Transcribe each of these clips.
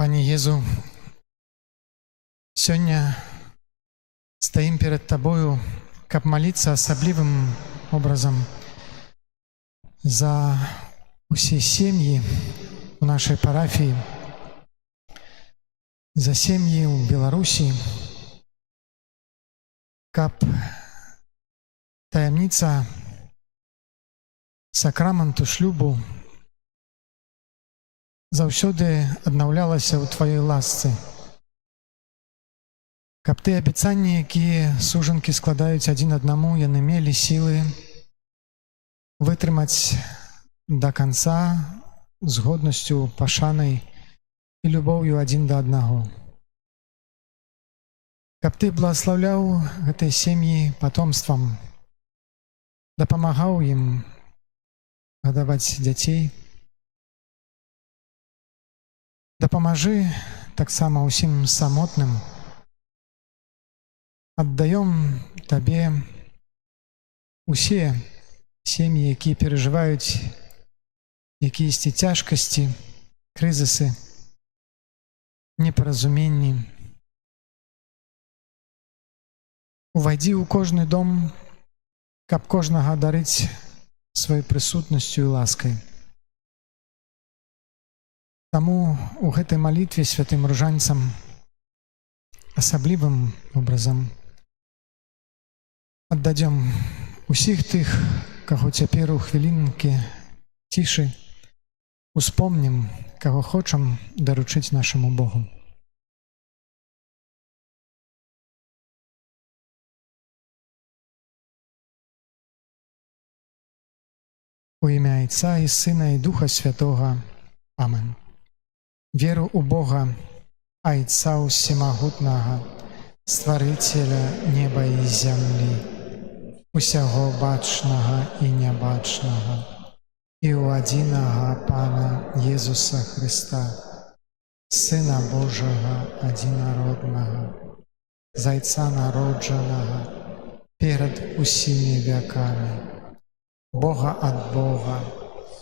Пане Езу, сёння стаім перад Табою, каб маліцца асаблівым образам за усе сем'і у нашай парафіі, за сем'і ў Беларусі, каб таямніца сакраменту шлюбу заўсёды аднаўлялася ў Тваёй ласцы, каб тыя абяцанні, якія сужанкі складаюць адзін аднаму, яны мелі сілы вытрымаць да канца з годнасцю, пашанай і любоўю адзін да аднаго. Каб Ты благаслаўляў гэтай сем'і патомствам, дапамагаў ім гадаваць дзяцей, дапамажы таксама ўсім самотным. Аддаём Табе усе сем'і, якія перажываюць якіясьці цяжкасці, крызісы, непаразуменні. Увайдзі ў кожны дом, каб кожнага дарыць сваёй прысутнасцю і ласкай. Таму у гэтай малітве святым ружанцам асаблівым образам аддадзём усіх тых, каго цяпер у хвілінкі цішы успомнім, каго хочам даручыць нашаму Богу. У імя Отца і Сына і Духа Святога. Амен. Веру у Бога, Айца Усімагутнага, Стварыцеля неба і зямлі, усяго бачнага і нябачнага, і ў адзінага Пана Езуса Хрыста, Сына Божага адзінароднага, Зайца народжанага перад усімі вякамі, Бога ад Бога,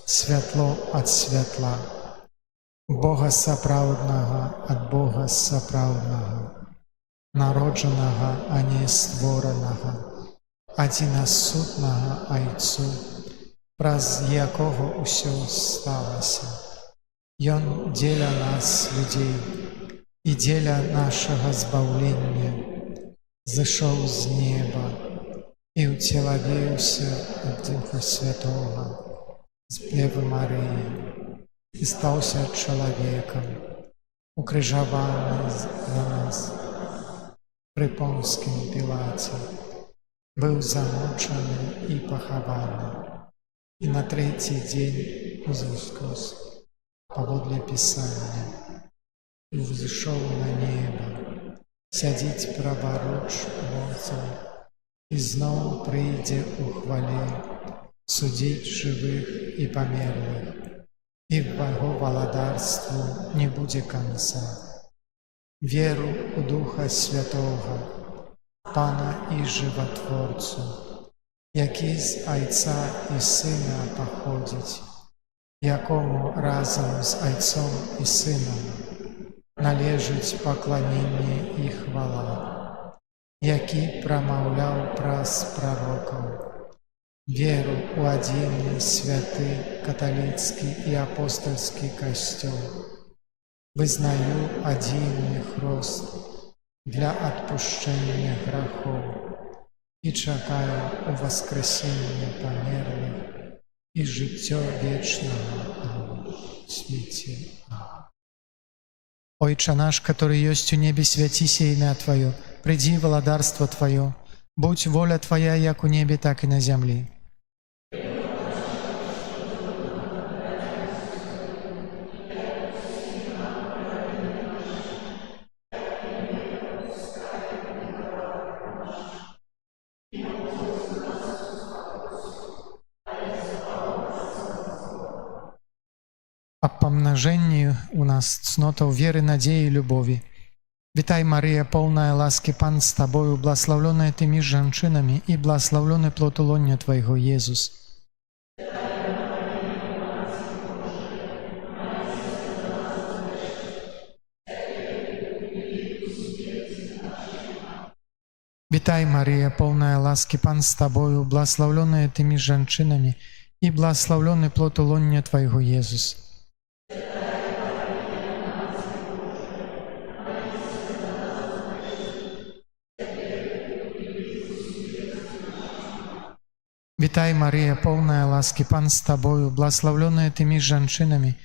святло ад святла, Бога сапраўднага ад Бога сапраўднага, народжанага, а не створанага, адзінасутнага Айцу, праз якога ўсё сталася. Ён дзеля нас, людзей, і дзеля нашага збаўлення, зышоў з неба і ўцелавіўся ад Духа Святога з Девы Марыі, і стаўся чалавекам, укрыжаваны за нас пры Понскім Пілаце, быў замучаны і пахаваны, і на трэці дзень узыскаўся паводле Пісання, і ўзышоў на неба, сядзіць праваруч Божцаў, і зноў прыйдзе ў хвале судзіць жывых і памерлых, и в Богу владарству не буде конца. Веру у Духа Святого, Пана і Животворцу, який з Отця і Сина походить, якому разом з Отцом і Сином належить поклонення і хвала, який промовляв праз пророків. Веру у один святий католицький і апостольський костел. Визнаю один хрест для отпущения грехов и чекаю у воскресения померлых и життя вечного. Святі. Ойче наш, который есть у небе, святися имя Твое, приди владарство Твое, будь воля Твоя, як у небе, так и на земле. О помножении у нас цнотов веры, надеи и любови. Витай, Мария, полная ласки, Пан с Тобою, благословленная Ты между женщинами, и благословленный плод лона Твоего, Иисус. Витай, Мария, полная ласки, Пан с Тобою, благословленная Ты между женщинами, и благословленный плод лона Твоего, Иисус. Витай, Мария, полная ласки, Пан с Тобою, благословленная Ты между женщинами,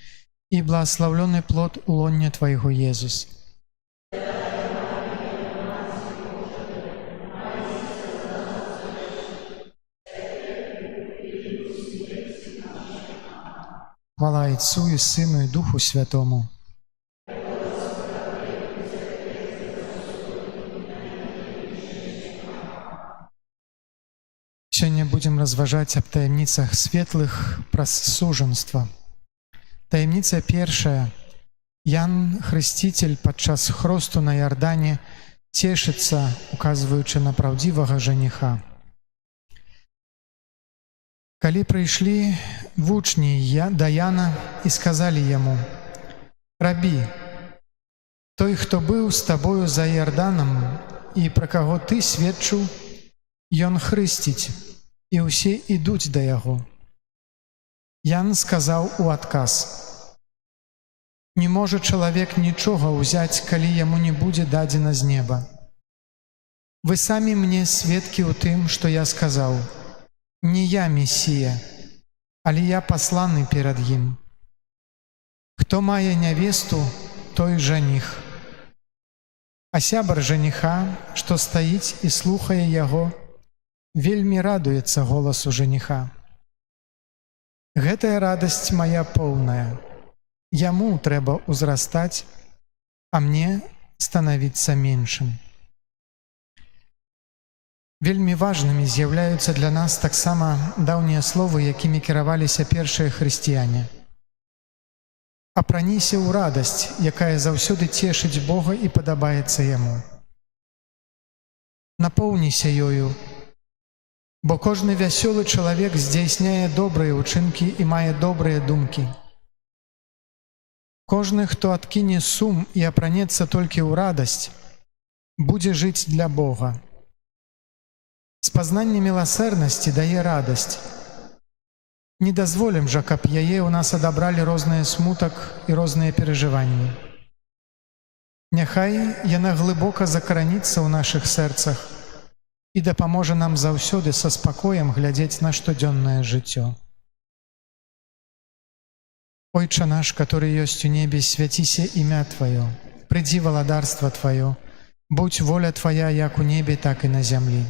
и благословленный плод лона Твоего, Иисус. Хвала Отцу и Сыну и Духу Святому. Сегодня будем разважать об таємницях светлых праз суженства. Таємниця першая. Ян Хреститель падчас хросту на Иордане тешится, указываючи на правдивого жениха. Калі прыйшлі вучні да Яна і сказалі яму: «Рабі, той, хто быў з табою за Иорданом, і пра каго ты сведчыў, ён хрысціць, і ўсе ідуць да яго». Ян сказаў у адказ: «Не можа чалавек нічога ўзяць, калі яму не будзе дадзена з неба. Вы самі мне сведкі ў тым, што я сказаў. Не я Месія, але я пасланы перад ім. Хто мае нявесту, той жаніх. А сябар жаніха, што стаіць і слухае яго, вельмі радуецца голасу жаніха. Гэтая радасць моя поўная. Яму трэба ўзрастаць, а мне станавіцца меншым». Вельмі важнымі з'яўляюцца для нас таксама даўнія словы, якімі кіраваліся першыя хрысціяне. «Апраніся ў радасць, якая заўсёды цешыць Бога і падабаецца Яму. Напоўніся ёю, бо кожны вясёлы чалавек здзяйсняе добрыя ўчынкі і мае добрыя думкі. Кожны, хто адкіне сум і апранецца толькі ў радасць, будзе жыць для Бога. Спазнанне міласэрнасці дае радасць. Не дазволім жа, каб яе ў нас адабралі розныя смутак і розныя перажыванні. Няхай яна глыбока закараніцца ў нашых сэрцах і дапаможа нам заўсёды са спакоем глядзець на штодзённае жыццё. Ойче наш, который ёсць у небе, свяціся імя Твоё, прыйдзі владарства Твоё, будь воля Твоя як у небе, так і на зямлі.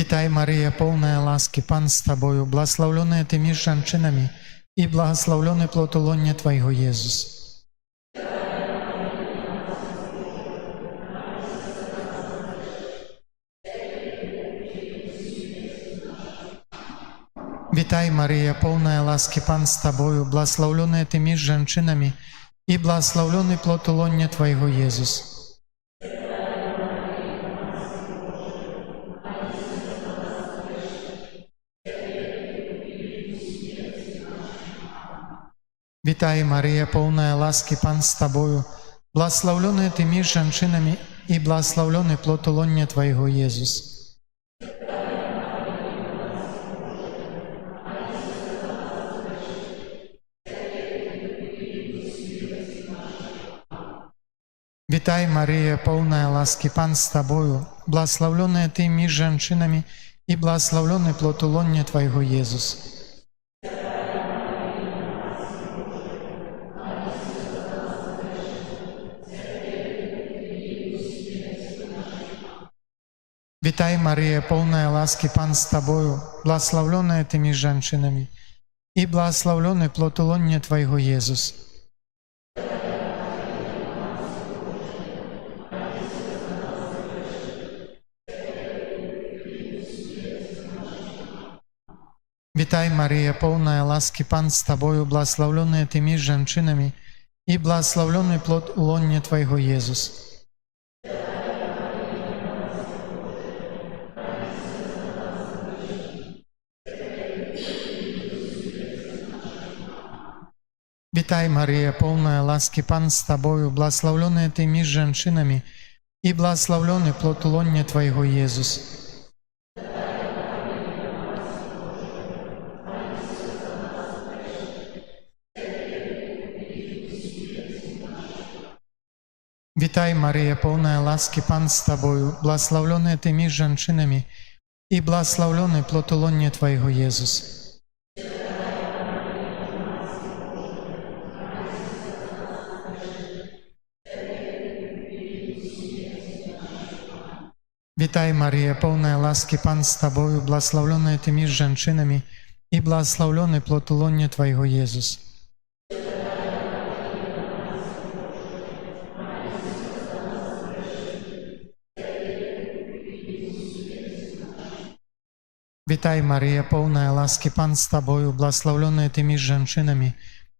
Вітай, Марія, повна ласки, Пан з тобою, благословленная ти між женщинами, і благословлений плод лона Твоего, Єсус. Вітай, Марія, повна ласки, Пан з тобою, благословленная ти між женщинами, і благословлений плод лона Твоего, Єсус. Вітай, Марія, повна ласки, Пан з тобою, благословленная ти між женщинами, і благословлений плод лона Твоего, Єсус. Вітай, Марія, повна ласки, Пан з тобою, благословленная ти між женщинами, і благословлений плод лона Твоего, Єсус. Вітай, Марія, повна ласки, Пан з тобою, благословленная ти між женщинами, і благословлений плод лона Твоего, Єсус. Вітай, Марія, повна ласки, Пан з тобою, благословленная ти між женщинами, і благословлений плод лона Твоего, Єсус. Вітай, Марія, повна ласки, Пан з тобою, благословленная ти між женщинами, і благословлений плод лона Твоего, Єсус. Вітай, Марія, повна ласки, Пан з тобою, благословленная ти між женщинами, і благословлений плод лона Твоего, Єсус. Вітай, Марія, повна ласки, Пан з тобою, благословленная ти між женщинами, і благословлений плод лона Твоего, Єсус. Вітай, Марія, повна ласки, Пан з тобою, благословленная ти між женщинами,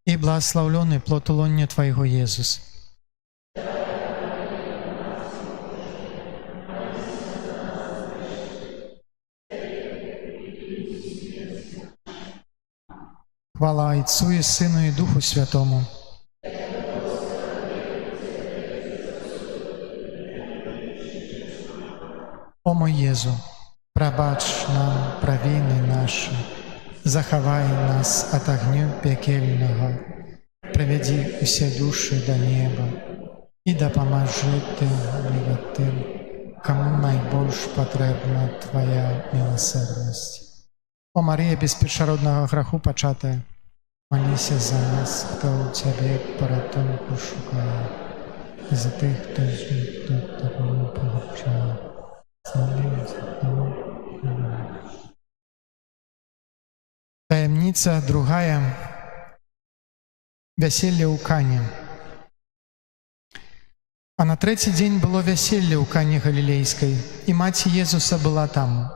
і благословлений плод лона Твоего, Єсус. Хвала Отцу і Сину і Духу Святому. О мой Єзу, пробач нам провини наші, заховай нас от огню пекельного, приведи усе душі до неба, і допоможи тим, кому найбільш потрібна Твоя милосердність. О Марія, без першородного греху початая, молися за нас, хто у Тебе порятунку шукає, і за тих, хто тобою погорчає. Таємниця другая. Весілля у Кані. А на третій день було весілля у Кані Галілейській, і мать Єзуса була там.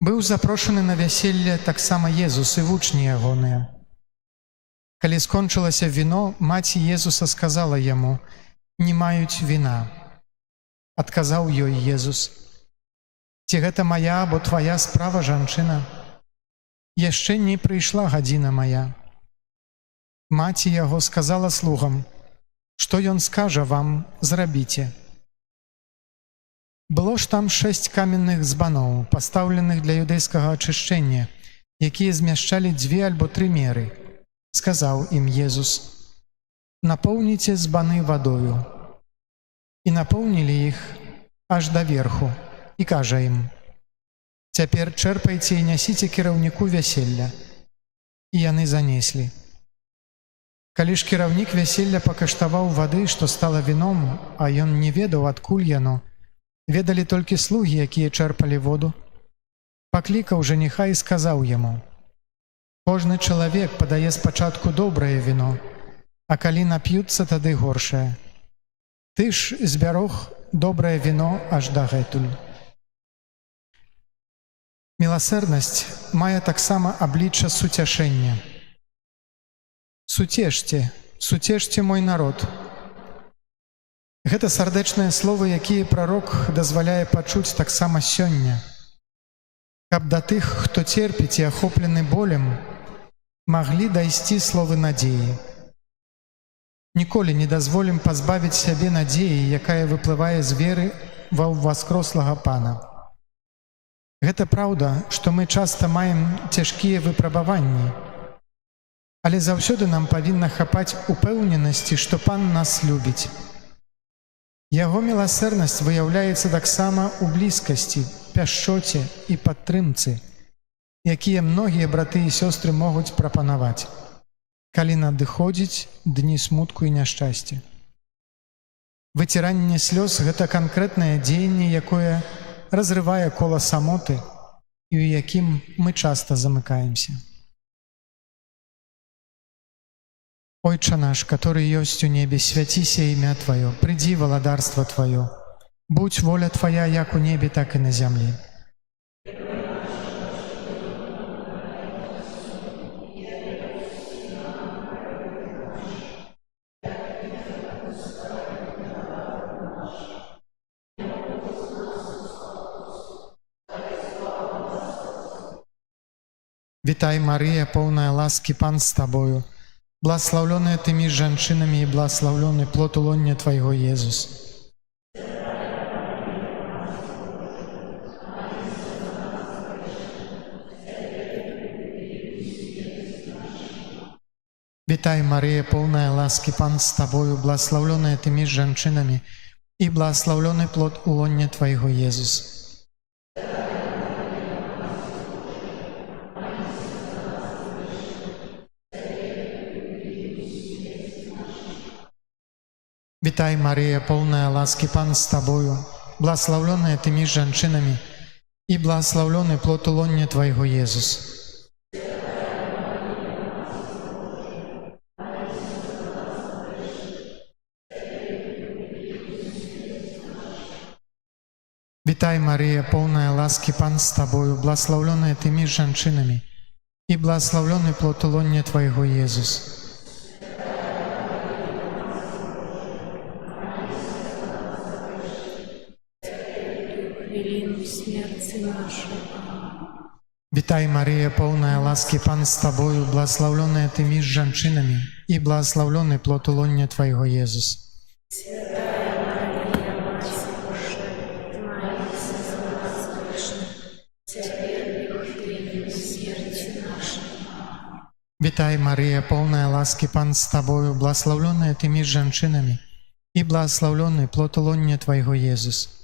Быў запрошаны на вяселле таксама Езус і вучні ягоныя. Калі скончылася віно, маці Езуса сказала яму: «Не маюць віна». Адказаў ёй Езус: «Ці гэта мая або твая справа, жанчына? Яшчэ не прыйшла гадзіна мая». Маці яго сказала слугам: «Што ён скажа вам, зрабіце». Было ж там 6 каменных збаноў, пастаўленых для юдэйскага ачышчэння, якія змяшчалі 2 альбо 3 меры. Сказаў ім Езус: «Напоўніце збаны вадою». І напоўнілі іх аж да верху, і кажа ім: «Цяпер чэрпайце і нясіце кіраўніку вяселля». І яны занеслі. Калі ж кіраўнік вяселля пакаштаваў вады, што стала віном, а ён не ведаў, адкуль яно, ведалі толькі слугі, якія чэрпалі воду, паклікаў жаніха і сказаў яму: «Кожны чалавек падае спачатку добрае віно, а калі нап'юцца, тады горшае. Ты ж збярог добрае віно аж дагэтуль». Міласэрнасць мае таксама аблічча суцяшэння. «Суцешце, суцешце мой народ». Гэта сардэчныя словы, якія прарок дазваляе пачуць таксама сёння, каб да тых, хто церпіць і ахоплены болем, маглі дайсці словы надзеі. Ніколі не дазволім пазбавіць сябе надзеі, якая выплывае з веры ва ўваскрослага Пана. Гэта праўда, што мы часта маем цяжкія выпрабаванні, але заўсёды нам павінна хапаць упэўненасці, што Пан нас любіць. Яго міласэрнасць выяўляецца таксама ў блізкасці, пяшчоце і падтрымцы, якія многія браты і сёстры могуць прапанаваць, калі надыходзіць дні смутку і няшчасця. Выціранне слёз – гэта канкрэтнае дзеянне, якое разрывае кола самоты і ў якім мы часта замыкаемся. Ойча наш, который ёсць у небе, свяціся імя Тваё, придзі валадарства Тваё, будь воля Твоя як у небе, так і на зямлі. Вітай, Марыя, поўная ласкі, Пан з Табою, благословленная Ты між жанчынамі і благословленный плод улоння Твайго, Езус. Вітай, Марыя, поўная ласкі, Пан з Табою, благословленная Ты між жанчынамі і благословленный плод улоння Твайго, Езус. Вітай, Марія, поўная ласкі, Пан з Табою, благословленная Ты між жанчынамі і благословленный плод улоння Твайго, Езус. Вітай, Марія, поўная ласкі, Пан з Табою, благословленная Ты між жанчынамі і благословленный плод улоння Твайго, Езус. Вітай, Марія, поўная ласкі, Пан з Табою, благословленная Ты між жанчынамі і благословленный плод улоння Твайго, Езус. Вітай, Марія, поўная ласкі, Пан з Табою, благословленная Ты між жанчынамі і благословленный плод улоння Твайго, Езус.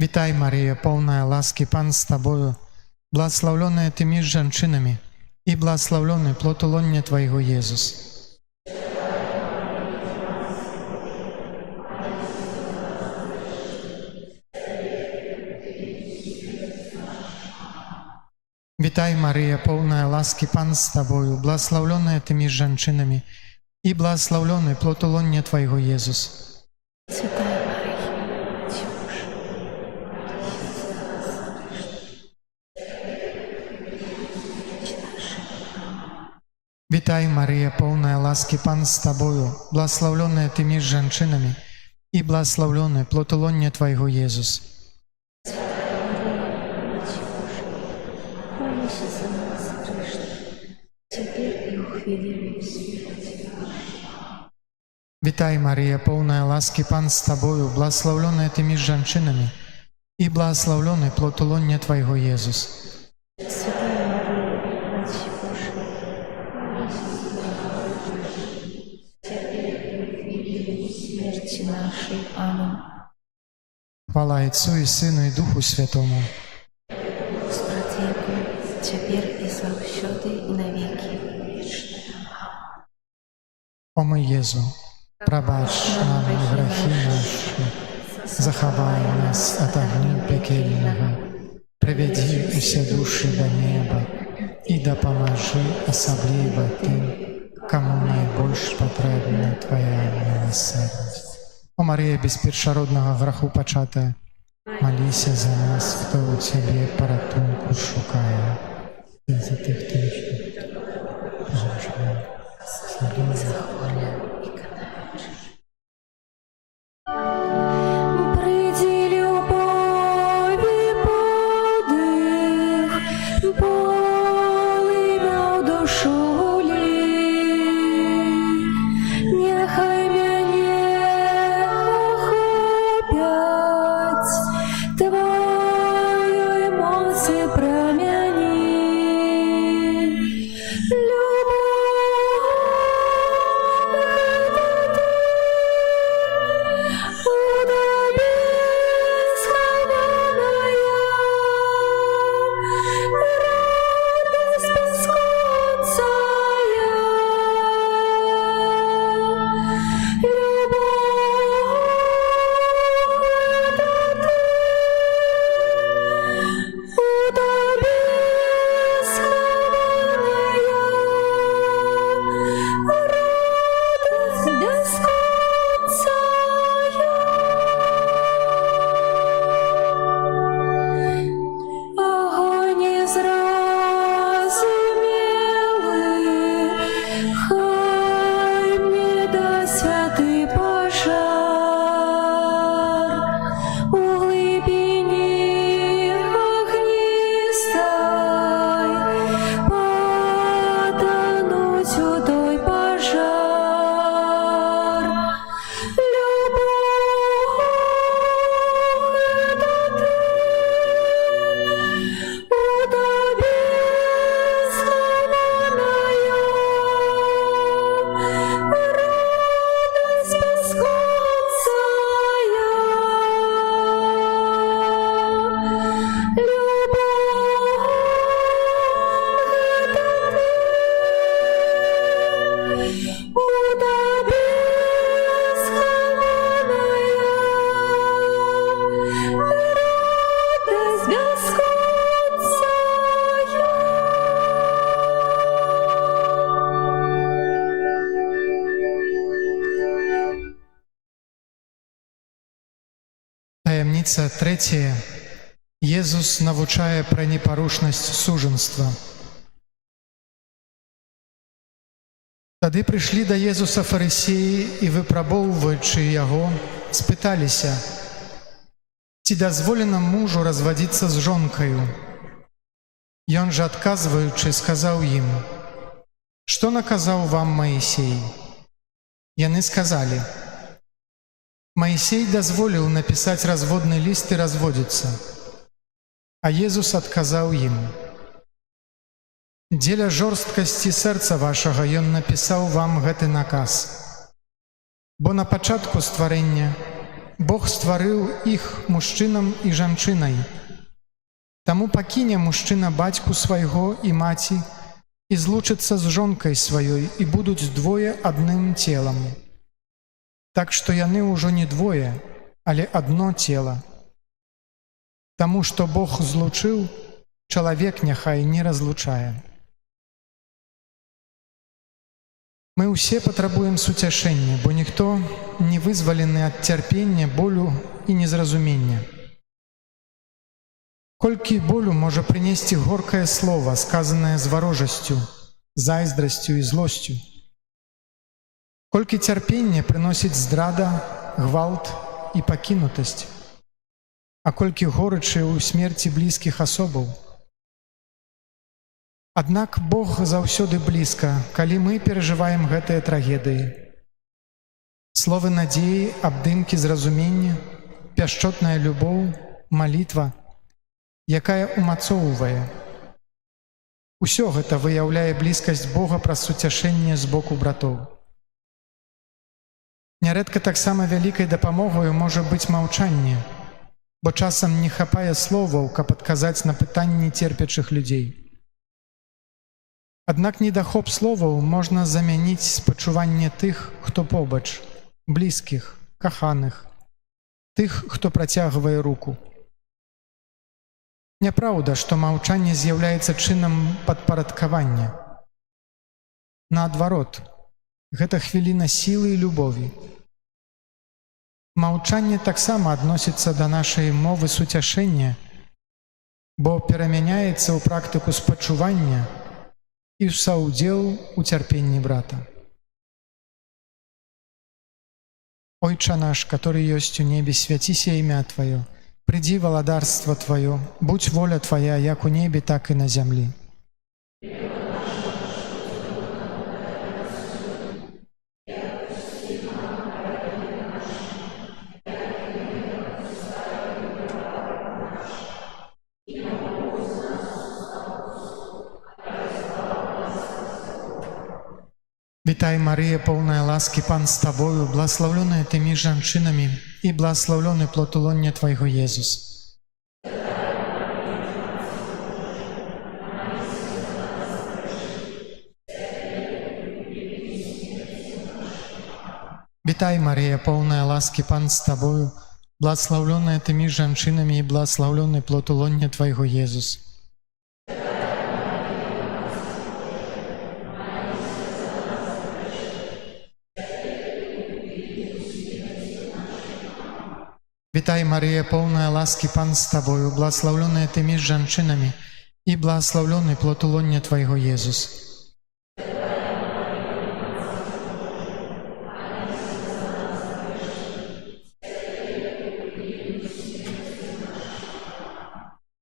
Вітай, Марія, поўная ласкі, Пан з Табою, благословленная Ты між жанчынамі і благословленный плод улоння Твайго, Езус. Вітай, Марія, поўная ласкі, Пан з Табою, благословленная Ты між жанчынамі і благословленный плод улоння Твайго, Езус. Вітай, Марія, поўная ласкі, Пан з Табою, благословленная Ты між жанчынамі і благословленный плод улоння Твайго, Езус. Вітай, Марія, поўная ласкі, Пан з Табою, благословленная Ты між жанчынамі і благословленный плод улоння Твайго, Езус. Хвала Отцу і Сину і Духу Святому. Цяпер і заўсёды і на векі. О мой Езу, прабач нам грахи наши, захавай нас от огню пекельного, приведи усе души до неба и дапамажи особливо тем, кому найбольш патрэбна Твоя милосердность. О Мария, без першародного граху пачатая, молися за нас, хто у Тебе порятунку шукає. І за тих, хто Приди, любові подих, полымя в душу лей. Нехай мяне охопять Твоей моці прамяні. Таямніца трэцяя. Езус навучае пра непарушнасць сужанства. Тады прыйшлі да Езуса фарысеі і, выпрабоўваючы яго, спыталіся: ці дазволена мужу развадзіцца з жонкаю? Ён жа, адказваючы, сказаў ім: што наказаў вам Маісей? Яны сказалі: Маісей дазволіў напісаць разводны ліст і разводзіцца. А Езус адказаў ім: дзеля жорсткасці сэрца вашага ён напісаў вам гэты наказ. Бо на пачатку стварэння Бог стварыў іх мужчынам і жанчынай. Таму пакіне мужчына бацьку свайго і маці і злучыцца з жонкай сваёй, і будуць двое адным целам. Так што яны ўжо не двое, але адно цела. Таму што Бог злучыў, чалавек няхай не разлучае. Мы ўсе патрабуем суцяшэння, бо ніхто не вызвалены ад цярпення, болю і незразумення. Колькі болю можа прынесці горкае слова, сказанае з варожасцю, зайздрасцю і злосцю. Колькі цярпення прыносіць здрада, гвалт і пакінутасць. А колькі горычы ў смерці блізкіх асобаў. Аднак Бог заўсёды блізка, калі мы перажываем гэтыя трагедыі. Словы надзеі, абдымкі зразумення, пяшчотная любоў, малітва, якая умацоўвае. Усё гэта выяўляе блізкасць Бога праз суцяшэнне з боку братоў. Нярэдка таксама вялікай дапамогаю можа быць маўчанне, бо часам не хапае словаў, каб адказаць на пытанні церпячых людзей. Аднак недахоп словаў можна замяніць спачуванне тых, хто побач, блізкіх, каханых, тых, хто працягвае руку. Няпраўда, што маўчанне з'яўляецца чынам падпарадкавання. Наадварот, гэта хвіліна сілы і любові. Маўчанне таксама адносіцца да нашай мовы суцяшэння, бо перамяняецца ў практыку спачування і ў саўдзел у цярпенні брата. Ойча наш, который ёсць у небе, свяціся імя Тваё, придзі валадарства Тваё, будь воля Твая, як у небе, так і на зямлі. Вітай, Марія, поўная ласкі, Пан з Табою, благословленная Ты між жанчынамі, і благословлены плод лона Твайго, Езус. Вітай, Марія, поўная ласкі, Пан з Табою, благословленная Ты між жанчынамі, і благословлены плод лона Твайго, Езус. Вітай, Марія, поўная ласкі, Пан з Табою, благословленная Ты між жанчынамі, і благословлены плод лона Твайго, Езус.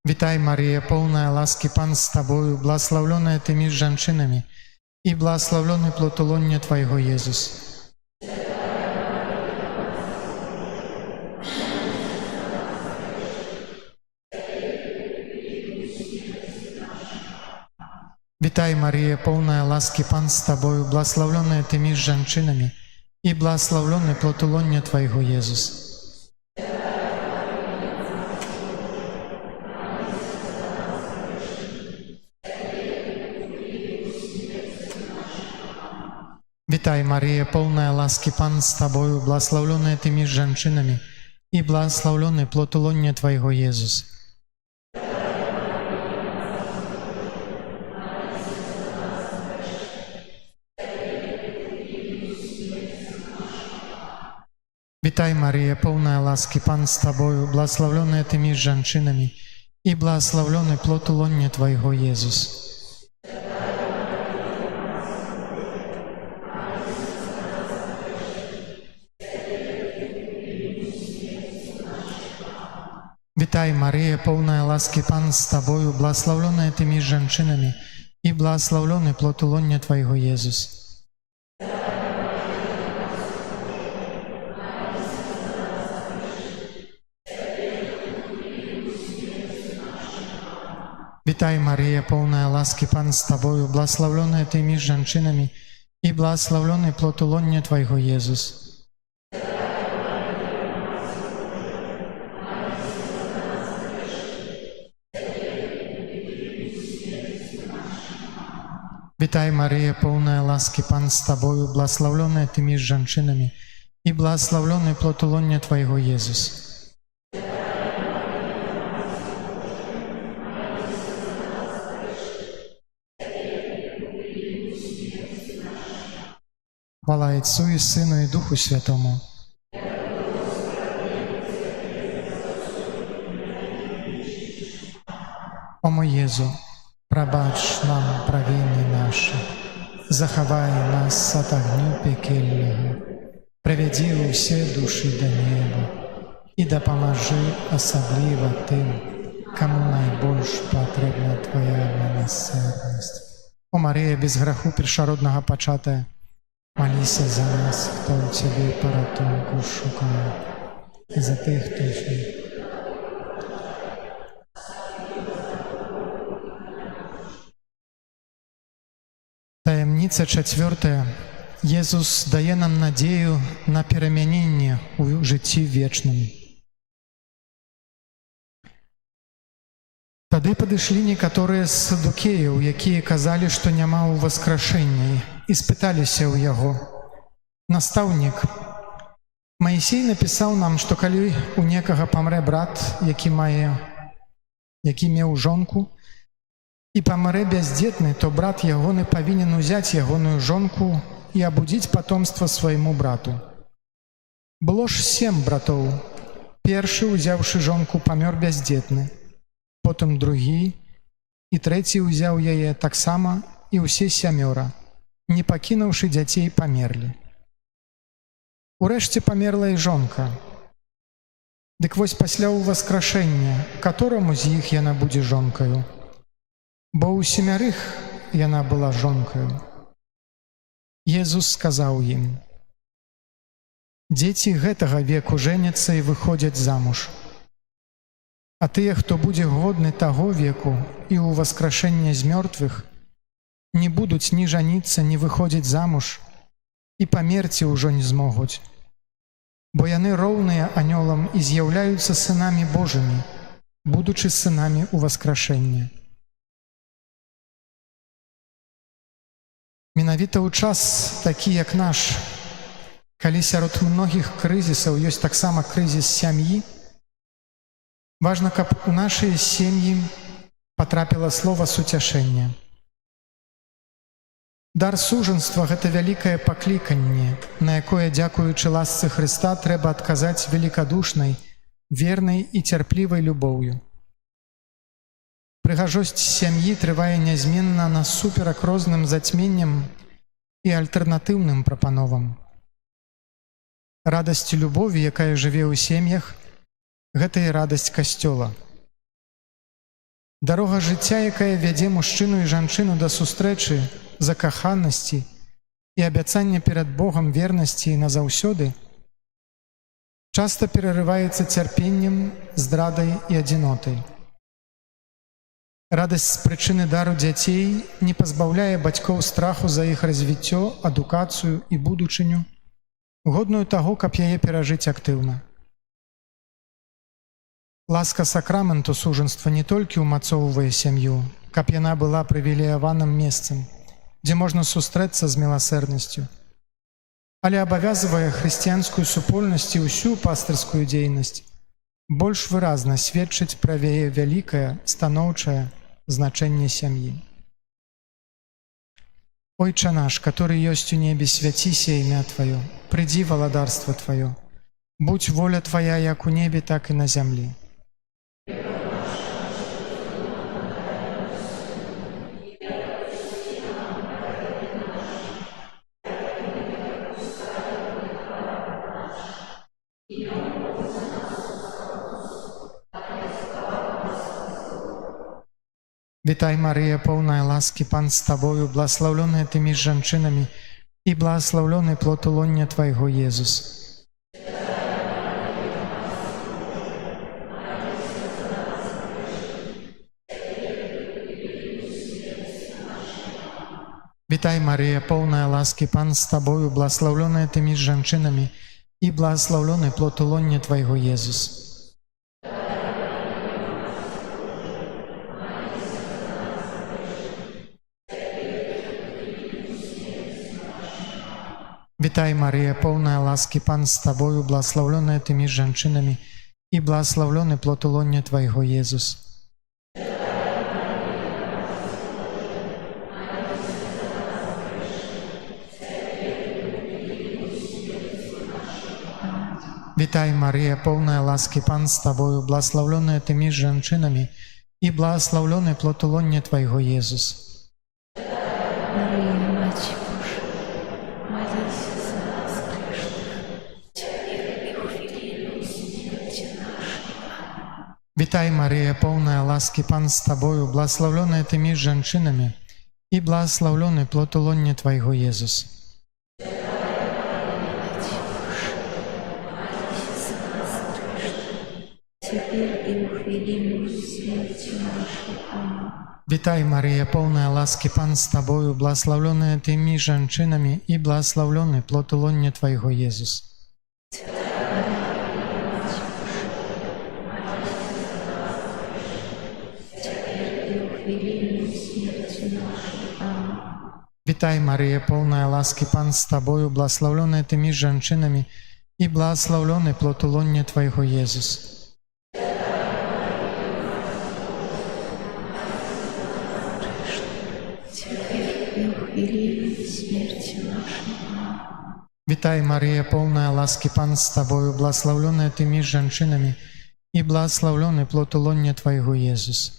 Вітай, Марія, поўная ласкі, Пан з Табою, благословленная Ты між жанчынамі, і благословлены плод лона Твайго, Езус. Вітай, Марія, поўная ласкі, Пан з Табою, благословленная Ты між жанчынамі, і благословлены плод лона Твайго, Езус. Вітай, Марія, поўная ласкі, Пан з Табою, благословленная Ты між жанчынамі, і благословлены плод лона Твайго, Езус. Вітай, Марія, поўная ласкі, Пан з Табою, благословленная Ты між жанчынамі, і благословлены плод лона Твайго, Езус. Вітай, Марія, поўная ласкі, Пан з Табою, благословленная Ты між жанчынамі, і благословлены плод лона Твайго, Езус. Вітай, Марія, поўная ласкі, Пан з Табою, благословленная Ты між жанчынамі, і благословлены плод лона Твайго, Езус. Вітай, Марія, поўная ласкі, Пан з Табою, благословленная Ты між жанчынамі, і благословлены плод лона Твайго, Езус. Хвала Отцу і Сину і Духу Святому. О мой Єзу, прабач нам правінні наші, захавай нас ад агню пекельнага, прывядзі ўсе душы да неба і дапамажы асабліва тым, каму найбольш патрэбна Твоя міласэрнасць. О Марія, без граху першароднага пачатая, молися за нас, хто у Тебе паратунку шукає, і за тих, хто жив. Таємниця четвертая. Єсус дає нам надію на перемінення у житті вічному. Тады падышлі некаторыя з садукеяў, якія казалі, што няма ўваскрашэння, і спыталіся ў яго: «Настаўнік, Маісей напісаў нам, што калі у некага памрэ брат, які меў жонку, і памрэ бяздзетны, то брат ягоны павінен узяць ягоную жонку і абудзіць патомства свайму брату. Было ж 7 братоў. Першы, узяўшы жонку, памёр бяздзетны, потым другі і трэці ўзяў яе таксама, і ўсе 7, не пакінуўшы дзяцей, памерлі. Урэшце памерла і жонка. Дык вось пасля ўваскрашэння, катораму з іх яна будзе жонкаю? Бо ў 7 яна была жонкаю». Езус сказаў ім: «Дзеці гэтага веку жэняцца і выходзяць замуж. А тыя, хто будзе годны таго веку і ўваскрашэння з мёртвых, не будуць ні жаніцца, ні выходзіць замуж, і памерці ўжо не змогуць, бо яны роўныя анёлам і з'яўляюцца сынамі Божымі, будучы сынамі ўваскрашэння». Менавіта ў час такі, як наш, калі сярод многіх крызісаў ёсць таксама крызіс сям'і, важна, каб у нашыя сем'і патрапіла слова суцяшэння. Дар сужанства – гэта вялікае пакліканне, на якое, дзякуючы ласцы Хрыста, трэба адказаць велікадушнай, вернай і цярплівай любоўю. Прыгажосць сям'і трывае нязменна насуперак розным зацьменням і альтэрнатыўным прапановам. Радасць любові, якая жыве ў сем'ях, гэта і радасць Касцёла. Дарога жыцця, якая вядзе мужчыну і жанчыну да сустрэчы, закаханасці і абяцання перад Богам вернасці і назаўсёды, часта перарываецца цярпеннем, здрадай і адзінотай. Радасць з прычыны дару дзяцей не пазбаўляе бацькоў страху за іх развіццё, адукацыю і будучыню, годную таго, каб яе перажыць актыўна. Ласка сакраменту сужанства не толькі ўмацоўвае сям'ю, каб яна была прывілеяваным месцам, дзе можна сустрэцца з міласэрнасцю, але абавязвае хрысціянскую супольнасць і ўсю пастырскую дзейнасць больш выразна сведчыць пра яе вялікае, станоўчае значэнне сям'і. «Ойча наш, который ёсць у небе, свяціся імя Тваё, прыдзі валадарства Тваё, будь воля Твая як у небе, так і на зямлі». Вітай, Марыя, поўная ласкі, Пан з Табою, благословленная Ты між жанчынамі, і благословлены плод улоння Твайго, Езус. Вітай, Марыя, поўная ласкі, Пан з Табою, благословленная Ты між жанчынамі, і благословлены плод улоння Твайго, Езус. Вітай, Марыя, поўная ласкі, Пан з Табою, благословленная Ты між жанчынамі, і благословлены плод улоння Твайго, Езус. Вітай, Марыя, поўная ласкі, Пан з Табою, благословленная Ты між жанчынамі, і благословлены плод улоння Твайго, Езус. Мария, Мать Божия, молись за нас грешных, теперь и в великую смерти нашей. Вітай, Марыя, поўная ласкі, Пан з Табою, благословленная Ты між жанчынамі, і благословлены плод улоння Твайго, Езус. Теперь и в великую смерти нашей. Аминь. Вітай, Марія, поўная ласкі, Пан з Табою, благословленная Ты між жанчынамі, і благословлены плод улоння Твайго, Езус. Теперь хвилину смерти нашей. Аминь. Вітай, Марія, повна ласки, Пан з тобою, благословленная ти між жінками, і благословлений плод лона Твоєго, Єсус. Теперь и в хвилину смерти нашей. Аминь. Вітай, Марія, повна ласки, Пан з тобою, благословленная ти між жінками, і благословлений плод лона Твоєго, Єсус.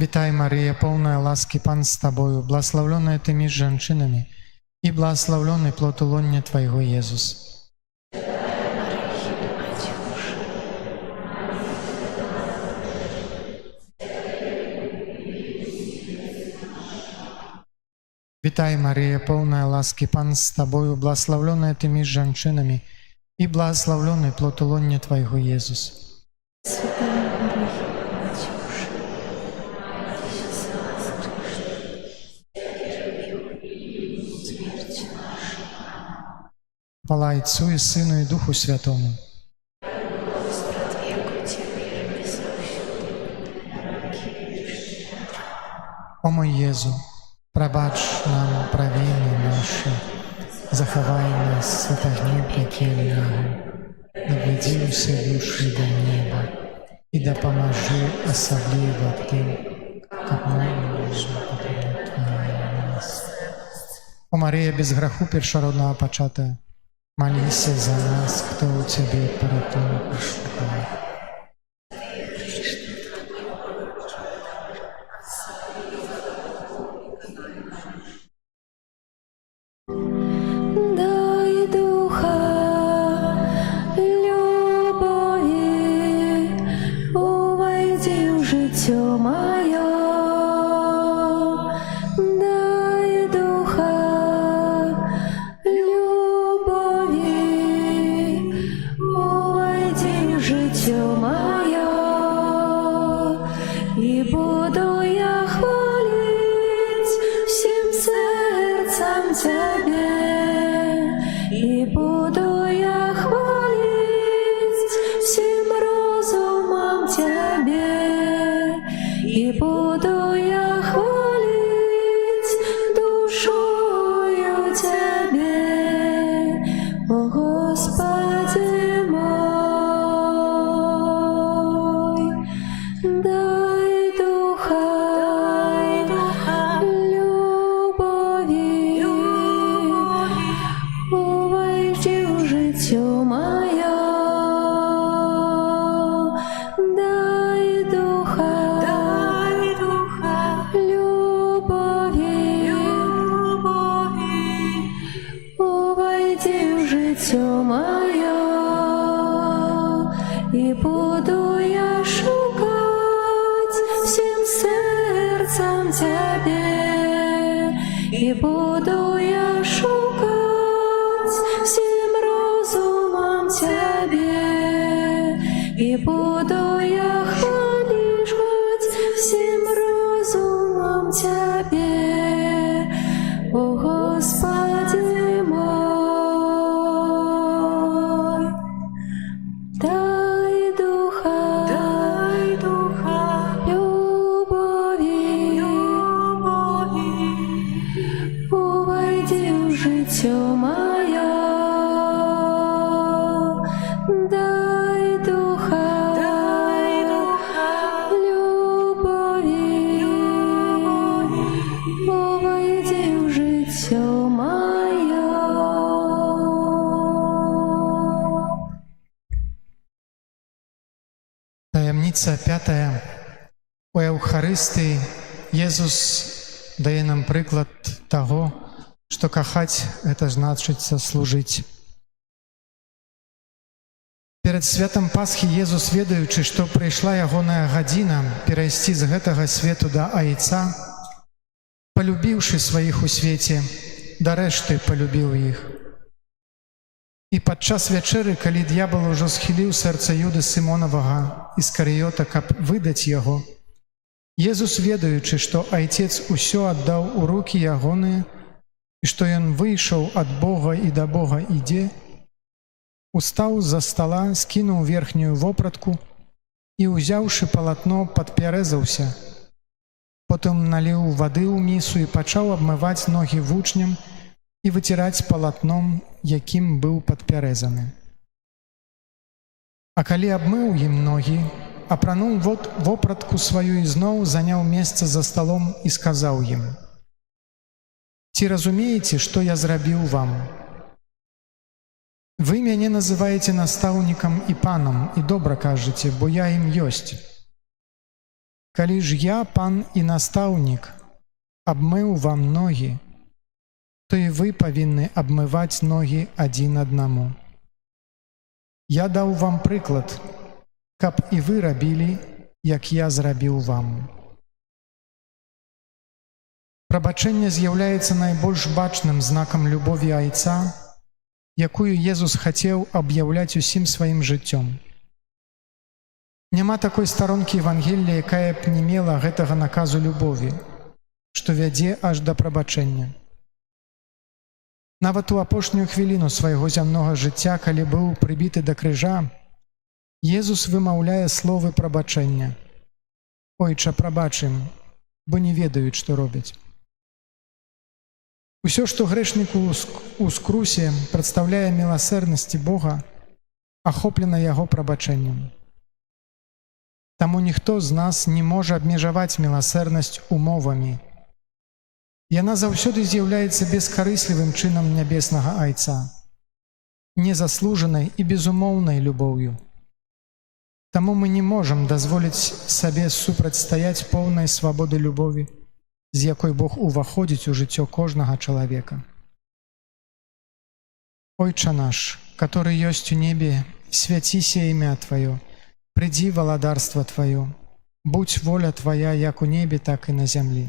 Вітай, Марія, повна ласки, Пан з тобою, благословленная ти між жінками, і благословлений плод лона Твоєго, Єсус. Вітай, Марія, повна ласки, Пан з тобою, благословленная ти між жінками, і благословлений плод лона Твоєго, Єсус. Святая Мария, Мать Божия, молитесь за нас грешных, смерти нашей. Хвала Отцу і Сину і Духу Святому. Страт веку Тебе, небеса, О мой Єзу, пробач нам провини наші, заховай нас від огню пекельного, наведи усе душі до неба, і допоможи особливо тим, кому нужно потрібно Твоя милость. О Марія, без греху першородного початая, молися за нас, хто у Тебе порятунку шукає. Дай духа любові, увойди в життя моє. Дай духа любові, увойди в життя моє. І буду я хвалить всім серцем Тебе. И буду я хвалить всем разумом Тебе, и буду я хвалить душою Тебе, о Господи мой. Дай духа любові, увойди в життя моє. Дай духа любові, увойди в життя моє. І буду я шукать всім серцем Тебе, і буду я шукать всім розумом Тебе, і буду я хвалить всім розумом Тебе, о Господи мой. Дай духа любові, увойди в життя моє. Дай духа любові, увойди в життя моє. Таємниця 5. У Евхаристії Єсус дає нам приклад того, що кохать – це значить служити. Перед святом Пасхи Єсус, ведаючи, що прийшла ягоная гадзіна перайсці з гэтага свету да Айца, полюбіўшы сваіх у свеце, да рэшты полюбіў іх. І падчас вячэры, калі д'ябал ужо схіліў сэрца Юды Сімонавага Іскарыёта, каб выдаць яго, Езус, ведаючы, што Айцец усё аддаў у рукі ягоныя, і што ён выйшаў ад Бога і да Бога ідзе, устаў з-за стала, скінуў верхнюю вопратку і, узяўшы палатно, падпярэзаўся. Потым наліў вады ў місу і пачаў абмываць ногі вучням і выціраць палатном, якім быў падпярэзаны. А калі абмыў ім ногі, апрануў вопратку сваю і зноў заняў месца за сталом і сказаў ім: «Ці разумееце, што я зрабіў вам? Вы мяне называеце настаўнікам і панам, і добра кажаце, бо я ім ёсць. Калі ж я, пан і настаўнік, абмыў вам ногі, то і вы павінны абмываць ногі адзін аднаму. Я даў вам прыклад, каб і вы рабілі, як я зрабіў вам». Прабачэнне з'яўляецца найбольш бачным знакам любові Айца, якую Езус хацеў аб'яўляць усім сваім жыццём. Няма такой старонкі Евангелія, якая б не мела гэтага наказу любові, што вядзе аж да прабачэння. Нават у апошнюю хвіліну свайго зямнога жыцця, калі быў прыбіты да крыжа, Езус вымаўляе словы прабачэння: «Ойча, прабач ім, бо не ведаюць, што робяць». Усё, што грэшніку ў скрусе прадстаўляе міласэрнасці Бога, ахоплена яго прабачэннем. Таму ніхто з нас не можа абмежаваць міласэрнасць умовамі. Яна заўсёды з'яўляецца бескарыслівым чынам нябеснага Айца, незаслужанай і безумоўнай любоўю. Таму мы не можам дазволіць сабе супрацьстаяць поўнай свабоды любові, з якой Бог уваходзіць у жыццё кожнага чалавека. Ойча наш, который ёсць у небе, свяціся імя Тваё, прыдзі валадарства Тваё, будзь воля Твая як у небе, так і на зямлі.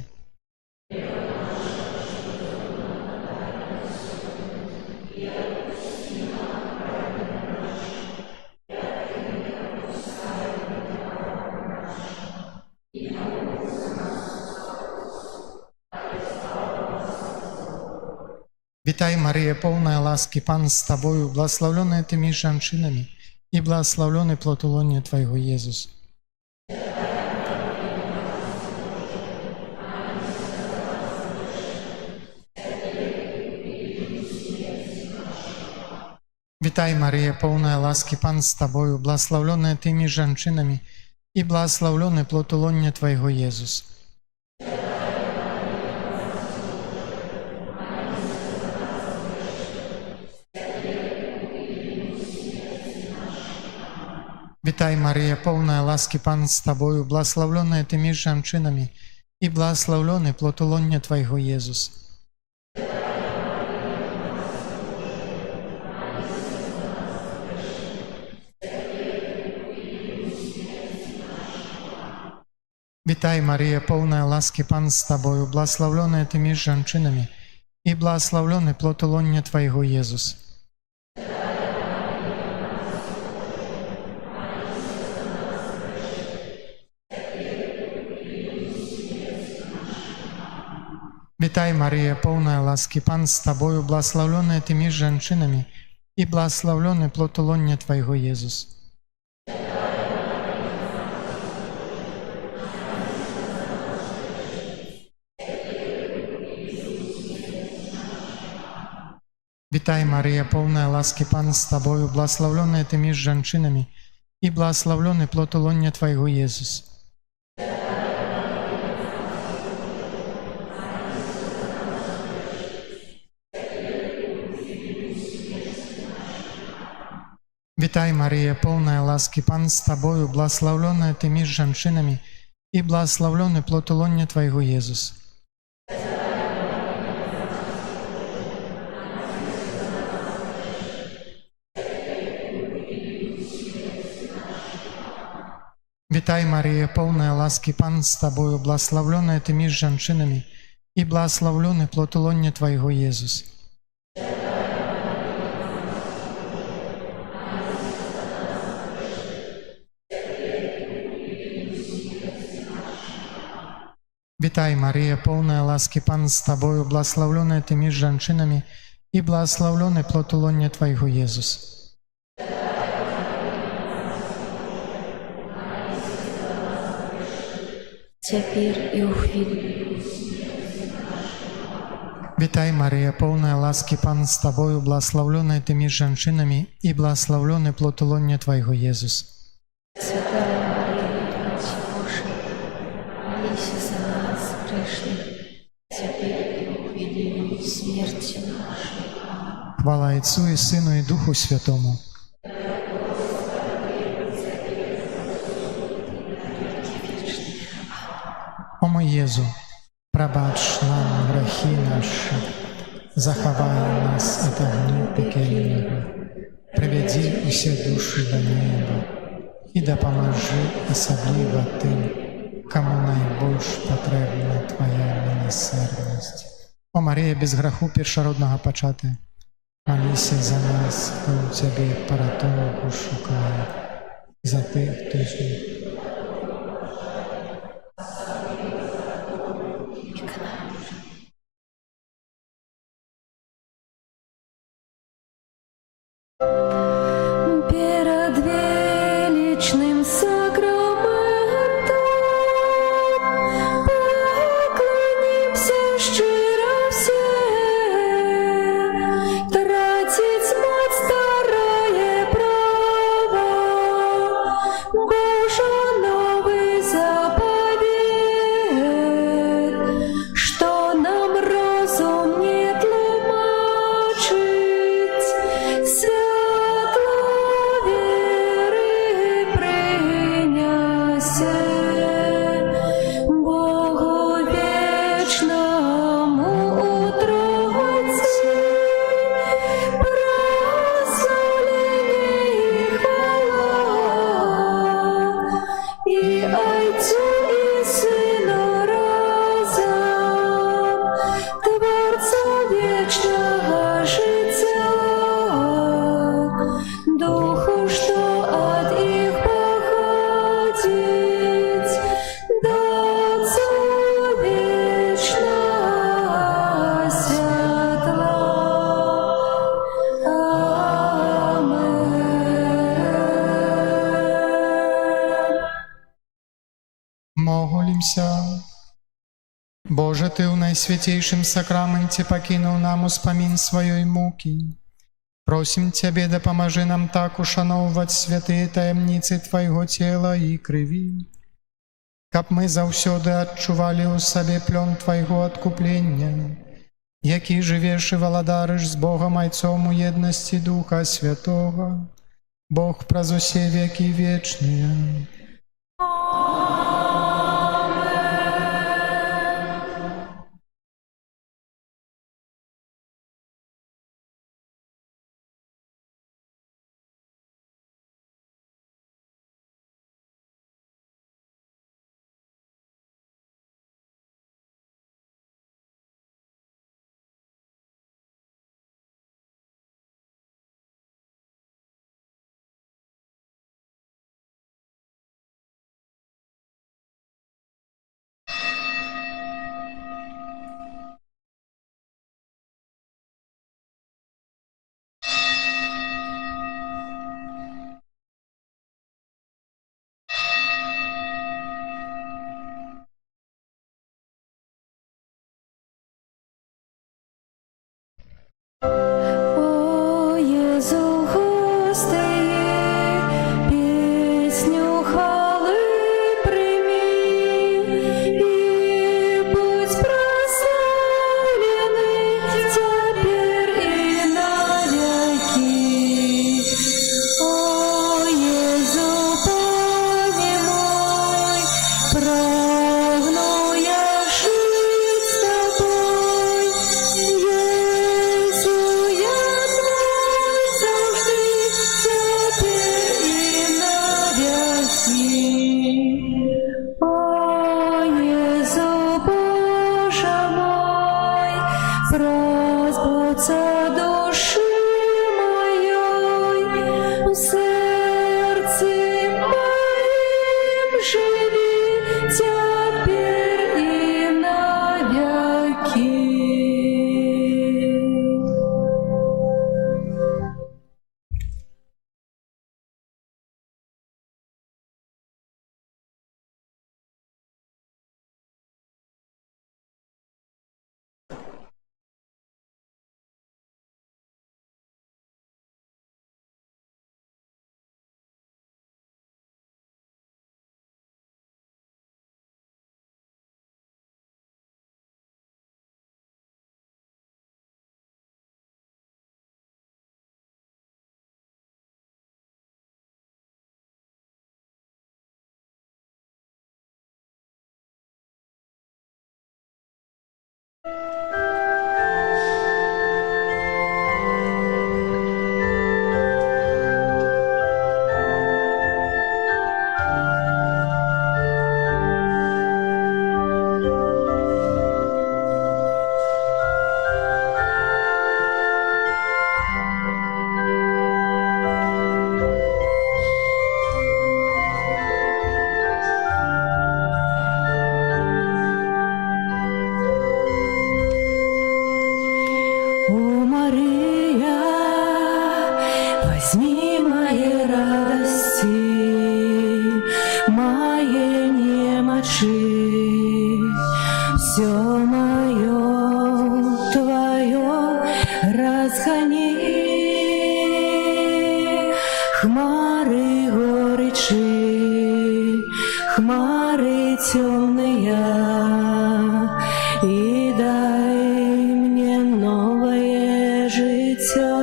Вітай, Марія, поўная ласкі, Пан з Табою, благословленная Ты між жанчынамі, і благословленный плод улоня Твайго, Езус. Вітай, Марія, поўная ласкі, Пан з Табою, благословленная Ты між жанчынамі, і благословленный плод улоня Твайго, Езус. Вітай, Марія, поўная ласкі, Пан з Табою, благословленная Ты між жанчынамі, і благословленный плод улоня Твайго, Езус. Вітай, Марія, поўная ласкі, Пан з Табою, благословленная Ты між жанчынамі, і благословленный плод улоня Твайго, Езус. Вітай, Марія, поўная ласкі, Пан з Табою, благословленная Ты між жанчынамі, і благословленный плод улоня Твайго, Езус. Вітай, Марія, поўная ласкі, Пан з Табою, благословленная Ты між жанчынамі, і благословленный плод улоня Твайго, Езус. Вітай, Марія, поўная ласкі, Пан з Табою, благословленная Ты між жанчынамі, і благословленный плод улоня Твайго, Езус. Вітай, Марія, поўная ласкі, Пан з Табою, благословленная Ты між жанчынамі, і благословленный плод улоня Твайго, Езус. Витай, Мария, полная ласки, Пан с Тобою, благословленная Ты между женщинами, и благословленный плод лоня Твоего, Иисус. теперь и у хвилин Витай, Мария, полная ласки, Пан с Тобою, благословленная Ты между женщинами, и благословленный плод лоня Твоего, Иисус. Святая Мария, Мать Божия, молись за нас грешных, теперь и у хвилин смерти нашей. Аминь. Хвала Отцу и Сыну и Духу Святому. О мой Єзу, пробач нам грехи наши, заховай нас от огню пекельного, приведи усе души до неба и допоможи особливо тим, кому найбільш потрібна Твоя милосердність. О Марія, без греху першородного почати, молися за нас, хто у Тебе порятунку шукає, за тих, хто жив. Перед величным сакраментом поклонимся щиро все, тратить мать старое право, Божа новый заповед, что нам разум не тлумачить, святло веры приняся, Богу вечному утроице, прославление и хвала, и Отцу и Сыну разом, Творцу вечного життя, Духу, что от их походить, до Отцу вечного святла. Амен. Молимся. Боже, Ты в Наисвятейшем Сакраменте покинул нам успомин своей муки. Просим Тебе, да поможи нам так ушановывать святые таемницы Твоего тела и крови, каб мы заўсёды адчували у сабе плён Твоего откупления, які живеш и валадарыш с Богом Отцом у едности Духа Святого, Бог праз усе веки вечные. О Єзу, Господи, песню хвалы прими, и будь прославленный теперь и навеки. О Єзу, Пане мой, прагну я жить с Тобой, Єзу, я твой завжди, теперь и навеки. О Єзу, Боже мой, прозбудься души моей, в сердце моем живи теперь и навеки. О, Мария, возьми мои радости, мои немочи, все мое твое разгони, хмары горячи, хмары темные, и дай мне новое життя.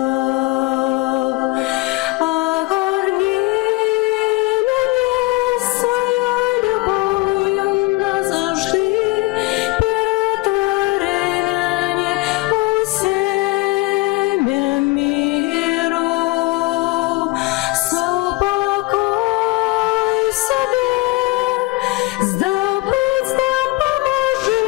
Огорни мене своєю любов'ю назавжди, перетвори мене у семя миру. Супокой собі здобыть допоможи,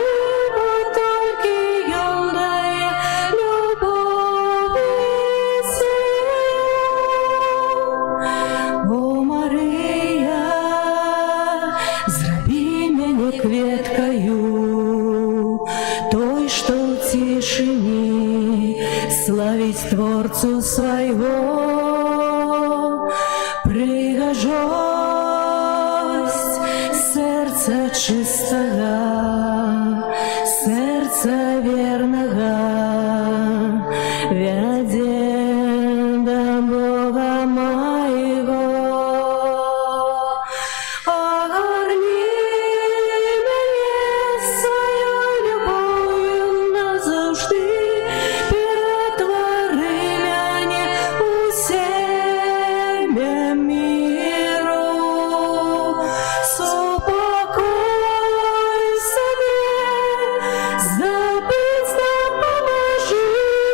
бо тільки ён дає любов і силу. О, Марія, зроби мене кветкою, той, що в тишині славить Творцу свого. Пригожусь серця чистого, серця вірного, веде до Бога моего. Огорни мене своєю любов'ю назавжди, перетвори мене у семя миру. Супокой собі здобыть допоможи,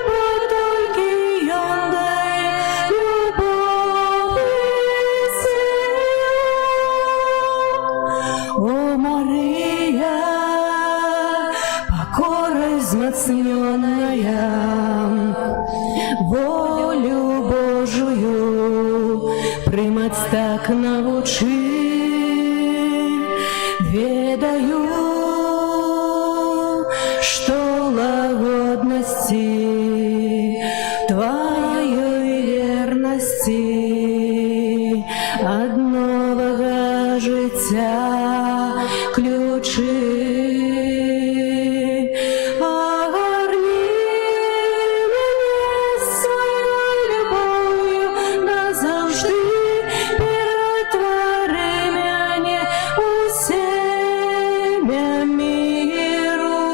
бо тільки ён дає любов і силу. О, Мария, покорой змацненная, волю Божию примать так научи. Ведаю, что лагодности твоей верности од нового життя ключи. Огорни мене своєю любов'ю назавжди, перетвори мене у семя миру.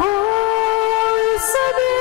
Супокой собі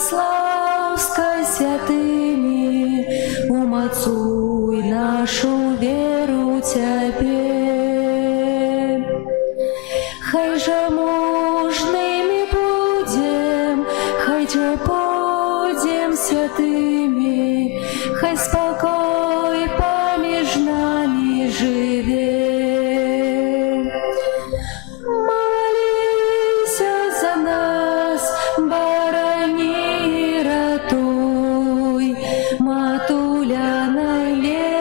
православской святыни, умацуй нашу веру Тебе. Хай же мужными будем, хай же будем святыми, хай спокой помеж нами живе. Молися за нас, барани и ратуй, матуля найлепшая,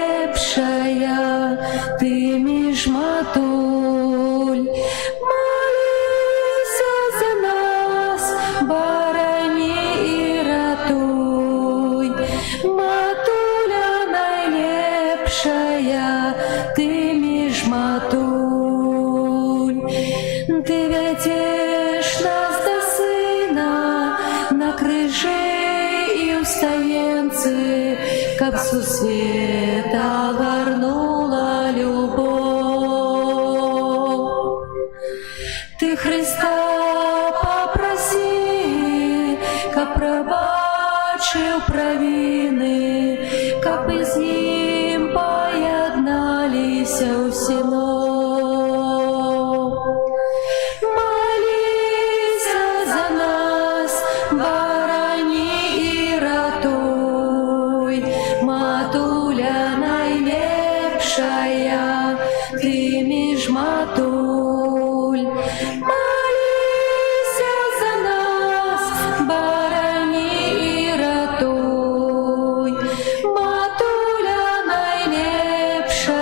ты між матуль. Молися за нас, барани и ратуй, матуля найлепшая, ты між матуль. Ты ведешь нас до Сына на крыже и устаенцы, как со света горнула любовь. Ты Христа попроси, как пробачил провины, как бы с Ним поєднались усіно. Молися за нас, барани и ратуй, матуля найлепшая, ты між матуль. Молися за нас, барани и ратуй, матуля найлепшая,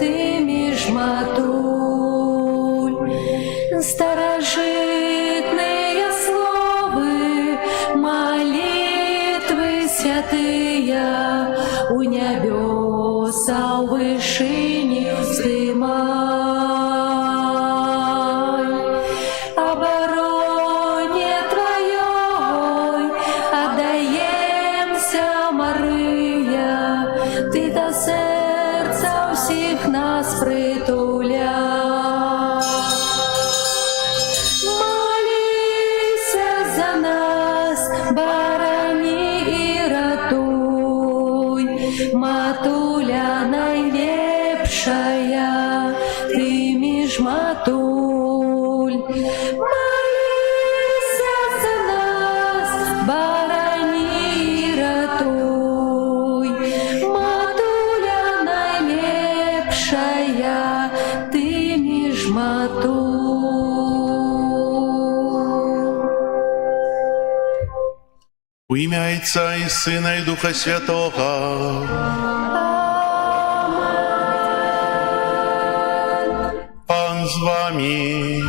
ты між матуль. Старожитные словы, молитвы святые, у небеса, у вышине вздымай. Обороне Твоей отдаемся, Мария, Ты до сердца всех нас притуля. Молися за нас, барани и ратуй, матуля найлепшая, ты між матуль. Молися за нас, барани и ратуй, матуля найлепшая, ты між матуль. У ім'я Отця і Сина і Духа Святого. Пан з вами.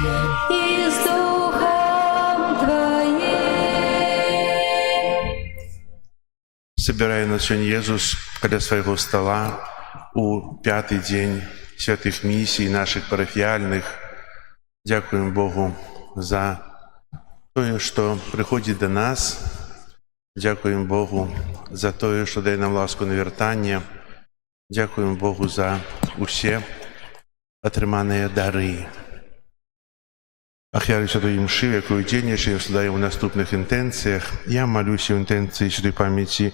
И с Духом Твоим. Собирая нас сегодня Иисус для своего стола у пятый день святых миссий наших парафиальных. Дякуем Богу за то, что приходит до нас. Дякуємо Богу за те, що дає нам ласку на вертання. Дякуємо Богу за усі отримані дари. Ахярі Святої Мши, якою дільнішою складаємо в наступних інтенціях. Я молюся в інтенції святої пам'яті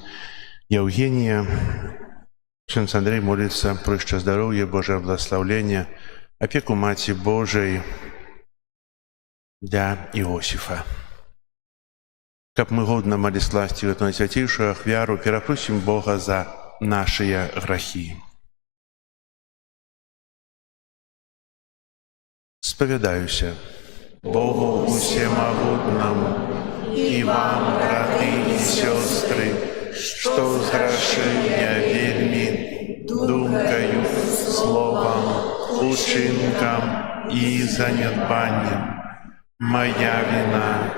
Євгенія. Ksiądz Андрей молиться про ще здоров'я, Боже благословення, опеку Матері Божої для Иосифа. Как мы годно молисластью эту святейшую ахвяру, перепросим Бога за наши грехи. Споведаюся Богу усемогутному и вам, браты и сестры, что зграшив я вельми думкою, словом, учинком и занедбанием. Моя вина,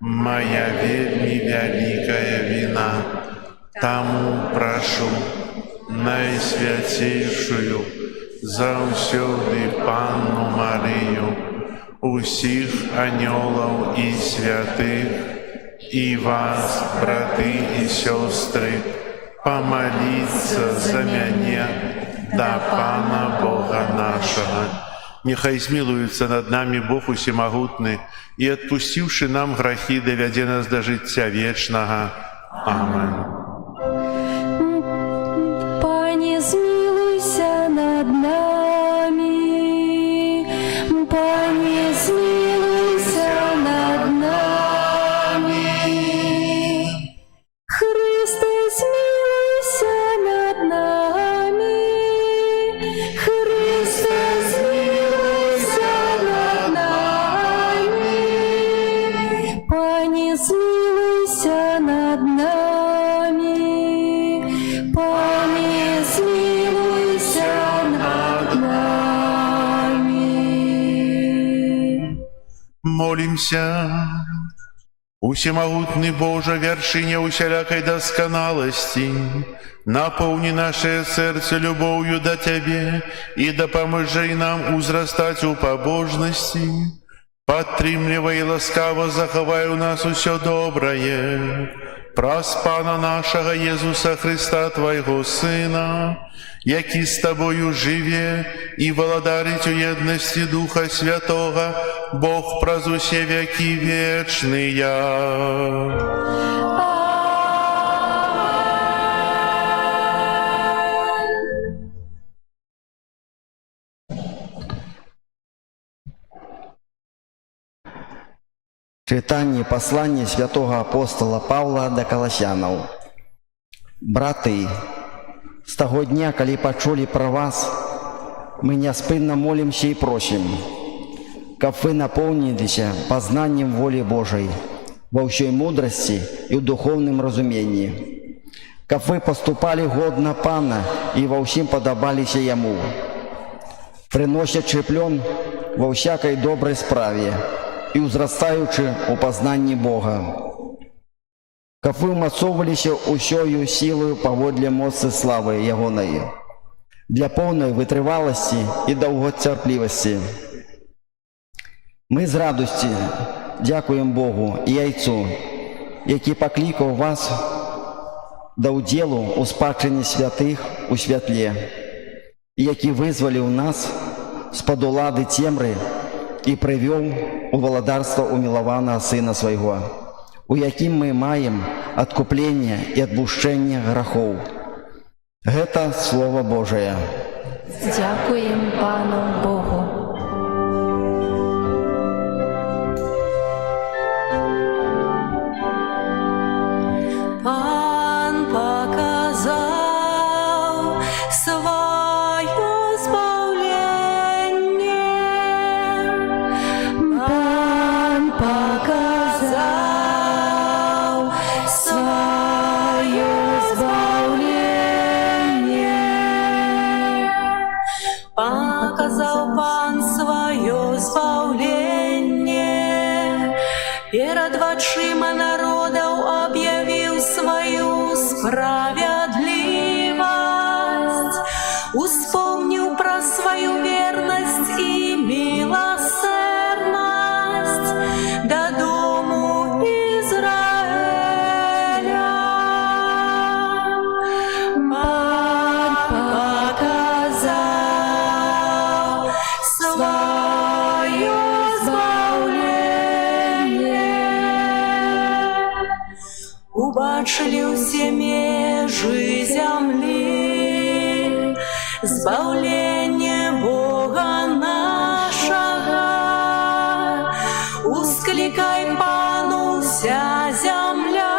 моя вельми великая вина. Тому прошу найсвятейшую заусюди Панну Марию, усіх ангелов и святых, и вас, браты и сестры, помолиться за меня до Пана Бога нашего. Нехай змилуется над нами Бог Усемогутный, и, отпустивший нам грехи, доведе нас до життя вечного. Аминь. Пане, змилуйся над нами, Пане, змилуйся над нами. Христе, змилуйся над нами, Христе, змилуйся над нами. Пане, змилуйся над нами, Пане, змилуйся над нами. Молимся. Усемогутный Боже, вершиня усялякой досконалости, наполни наше сердце любовью до Тебе и да поможи нам узрастать у побожности. Подтримливай и ласкаво заховай у нас усё доброе. Праз Пана нашего Єсуса Христа, Твоего Сына, який з Тобою живе і володарить у єдності Духа Святого, Бог праз усе веки вечные. Читание послания святого апостола Павла до Колоссянов. Браты, с того дня, коли почули про вас, мы неоспынно молимся и просим, как вы наполнились познанием воли Божией во всей мудрости и в духовном разумении, как вы поступали годно Пана и во всем подобались Ему, приносячи плен во всякой доброй справе и узрастаючи у познанні Бога. Как вы умацовывались усёю силою поводле моцы славы Ягоної, для повної витривалості і довготерпливості. Ми з радості дякуємо Богу і Яйцу, який покликав вас до уділу у спадщині святих у святлі, і який визволив нас з-под улади темри і привів у володарство умилованого Сина Своего, у яким мы маем откупление и отпущение грехов. Это Слово Божие. Дякуємо Пану Богу. Пан показав своє збавлення. Пан показав своє збавлення. Показав Пан своє збавлення. Перед очима народов объявил свою справедливость, успомнил про свою верность и милосердность до дому Израиля. Пан показал свое избавление. Убачили все межи земли, збавление Бога нашего. Ускликай Пану вся земля,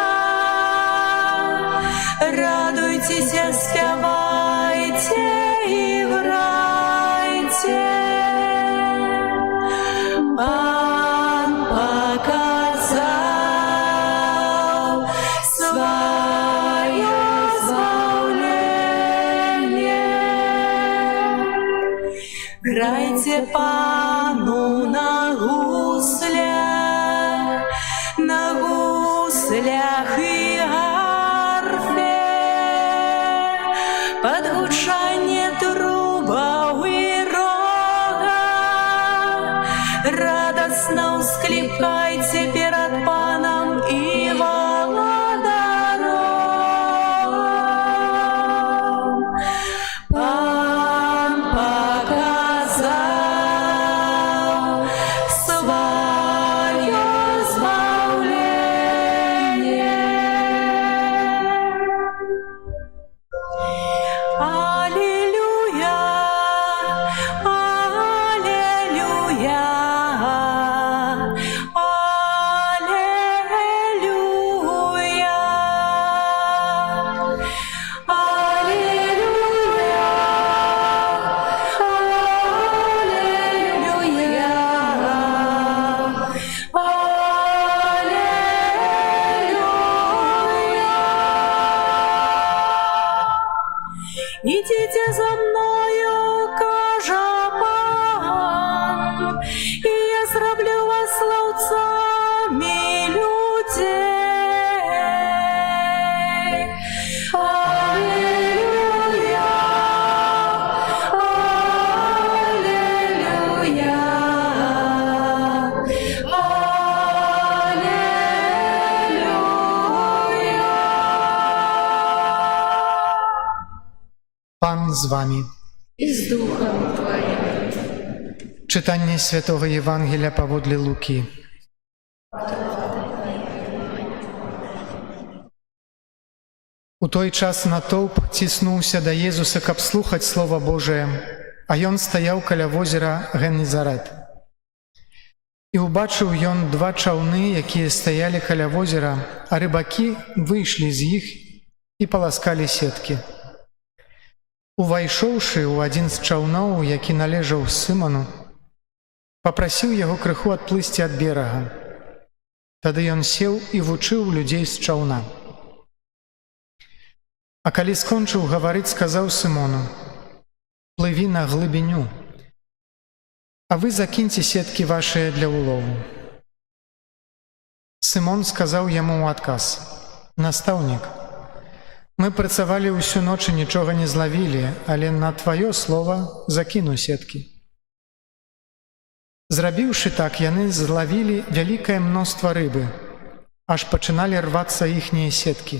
радуйтесь, спевайте и играйте. Пан показал свое избавление. Грайте Пану на гуслях и арфе, под гучание трубов и рога. Радостно ускликайте перед Паном и володаром. Пан показал і я зроблю вас славцами людей. Аллилуйя, аллилуйя, Пан з вами. И с Духом Твоим. Читання Святого Євангелія паводле Луки. У той час натоўп ціснуўся да Езуса, каб слухаць Слова Божие, а ён стаяў каля возера Генезарет. І ўбачыў ён два чаўны, якія стаялі каля возера, а рыбакі выйшлі з іх і паласкалі сеткі. Увайшоўшы ў адзін з чаўноў, які належаў Сымону, папрасіў яго крыху адплысці ад берага. Тады ён сеў і вучыў людзей з чаўна. А калі скончыў гаварыць, сказаў Сымону: «Плыві на глыбіню, а вы закіньце сеткі вашыя для улову». Сымон сказаў яму ў адказ: «Настаўнік, мы працавалі ўсю ноч і нічога не злавілі, але на тваё слова закіну сеткі». Зрабіўшы так, яны злавілі вялікае мноства рыбы, аж пачыналі рвацца іхнія сеткі,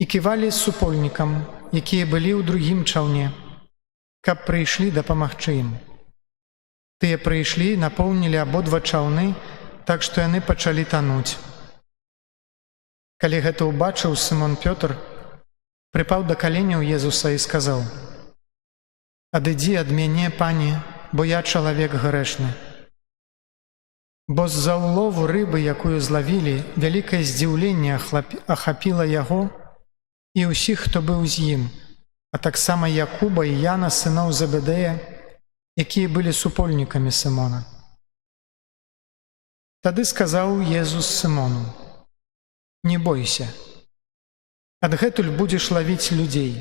і ківалі супольнікам, якія былі ў другім чаўне, каб прыйшлі дапамагчы ім. Тыя прыйшлі, напоўнілі абодва чаўны, так што яны пачалі тануць. Калі гэта ўбачыў, Сымон Пётр прыпаў да каленяў Езуса і сказаў: «Адыдзі ад мяне, Пане, бо я чалавек грэшны». Бо з-за ўлову рыбы, якую злавілі, вялікае здзіўленне ахапіла яго і ўсіх, хто быў з ім, а таксама Якуба і Яна, сыноў Забедея, якія былі супольнікамі Сымона. Тады сказаў Езус Сымону: «Не бойся, адгэтуль будзеш лавіць людзей».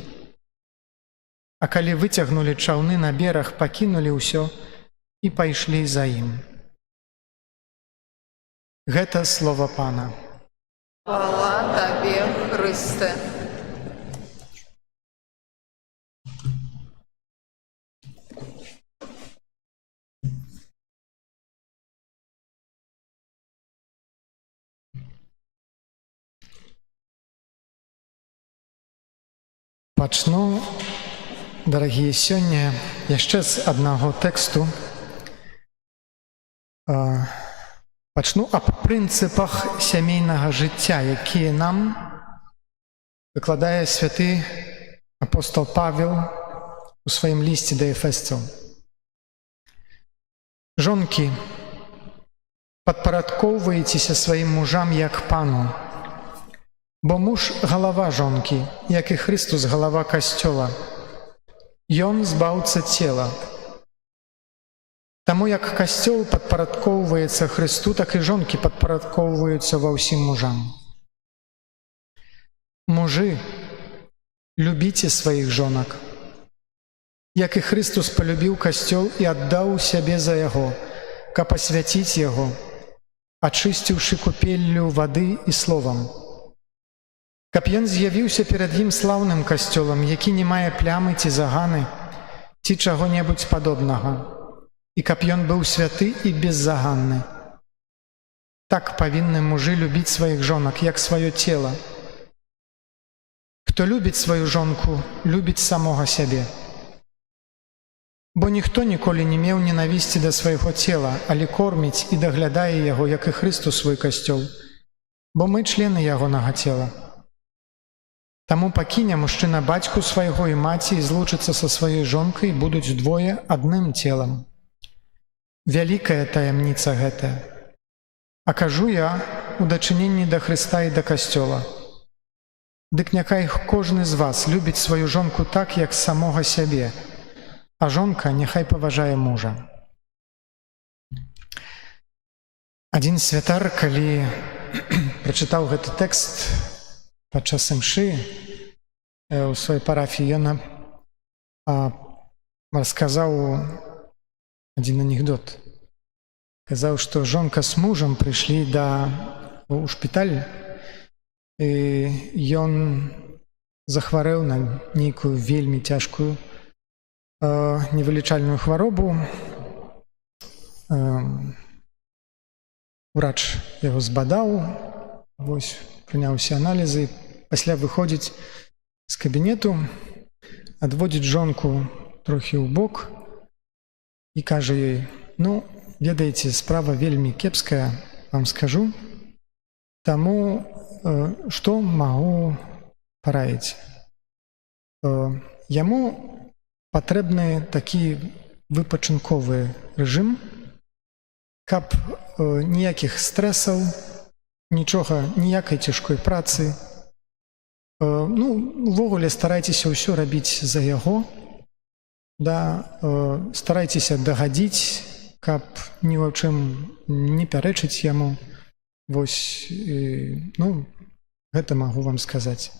А калі выцягнулі чаўны на бераг, пакінулі ўсё і пайшлі за ім. Гэта слова Пана. Хвала Табе, Христе. Пачну, дарагія, сёння яшчэ з аднаго тэксту. Пачну аб прынцыпах сямейнага жыцця, якія нам выкладае святы апостол Павел у сваім лісце да эфесцаў. Жонкі, падпарадкоўваецеся сваім мужам як Пану, бо муж – галава жонкі, як і Христус – галава касцёла. Ён збаўца цела. Таму як касцёл падпарадкоўваецца Христу, так і жонкі падпарадкоўваюцца ва ўсім мужам. Мужы, любіце сваіх жонак, як і Христус палюбіў касцёл і аддаў сябе за яго, каб асвяціць яго, ачысціўшы купеллю вады і словам, каб ён з'явіўся перад ім слаўным касцёлам, які не мае плямы ці заганы, ці чаго-небудзь падобнага, і каб ён быў святы і беззаганны. Так павінны мужы любіць сваіх жонак, як сваё цела. Хто любіць сваю жонку, любіць самога сябе. Бо ніхто ніколі не меў ненавісці да свайго цела, але корміць і даглядае яго, як і Христус свой касцёл, бо мы члены ягонага цела. Таму пакіне мужчына бацьку свайго і маці і злучыцца са сваёй жонкай, будуць двое адным целам. Вялікая таямніца гэтая. А кажу я у дачыненні да Хрыста і да касцёла. Дык няхай кожны з вас любіць сваю жонку так, як самога сябе, а жонка няхай паважае мужа. Адзін святар, калі прачытаў гэты тэкст падчас імшы ў сваёй парафіі, ён расказаў адзін анекдот. казаў, што жонка з мужам прыйшлі у шпіталь, і ён захварэў на нейкую вельмі цяжкую невылічальную хваробу. Урач яго збадаў, прыняў усе аналізы, пасля выходзіць з кабінету, адводзіць жонку трохі ў бок і кажа ёй: ну, ведаеце, справа вельмі кепская, вам скажу, таму што магу параіць. Яму патрэбны такі выпачынковы рэжым, каб ніякіх стрэсаў, нічога, ніякай цяжкой працы. Увогуле старайцеся ўсё рабіць за яго, старайцеся дагадзіць, каб ні ў чым не пярэчыць яму. Гэта магу вам сказаць.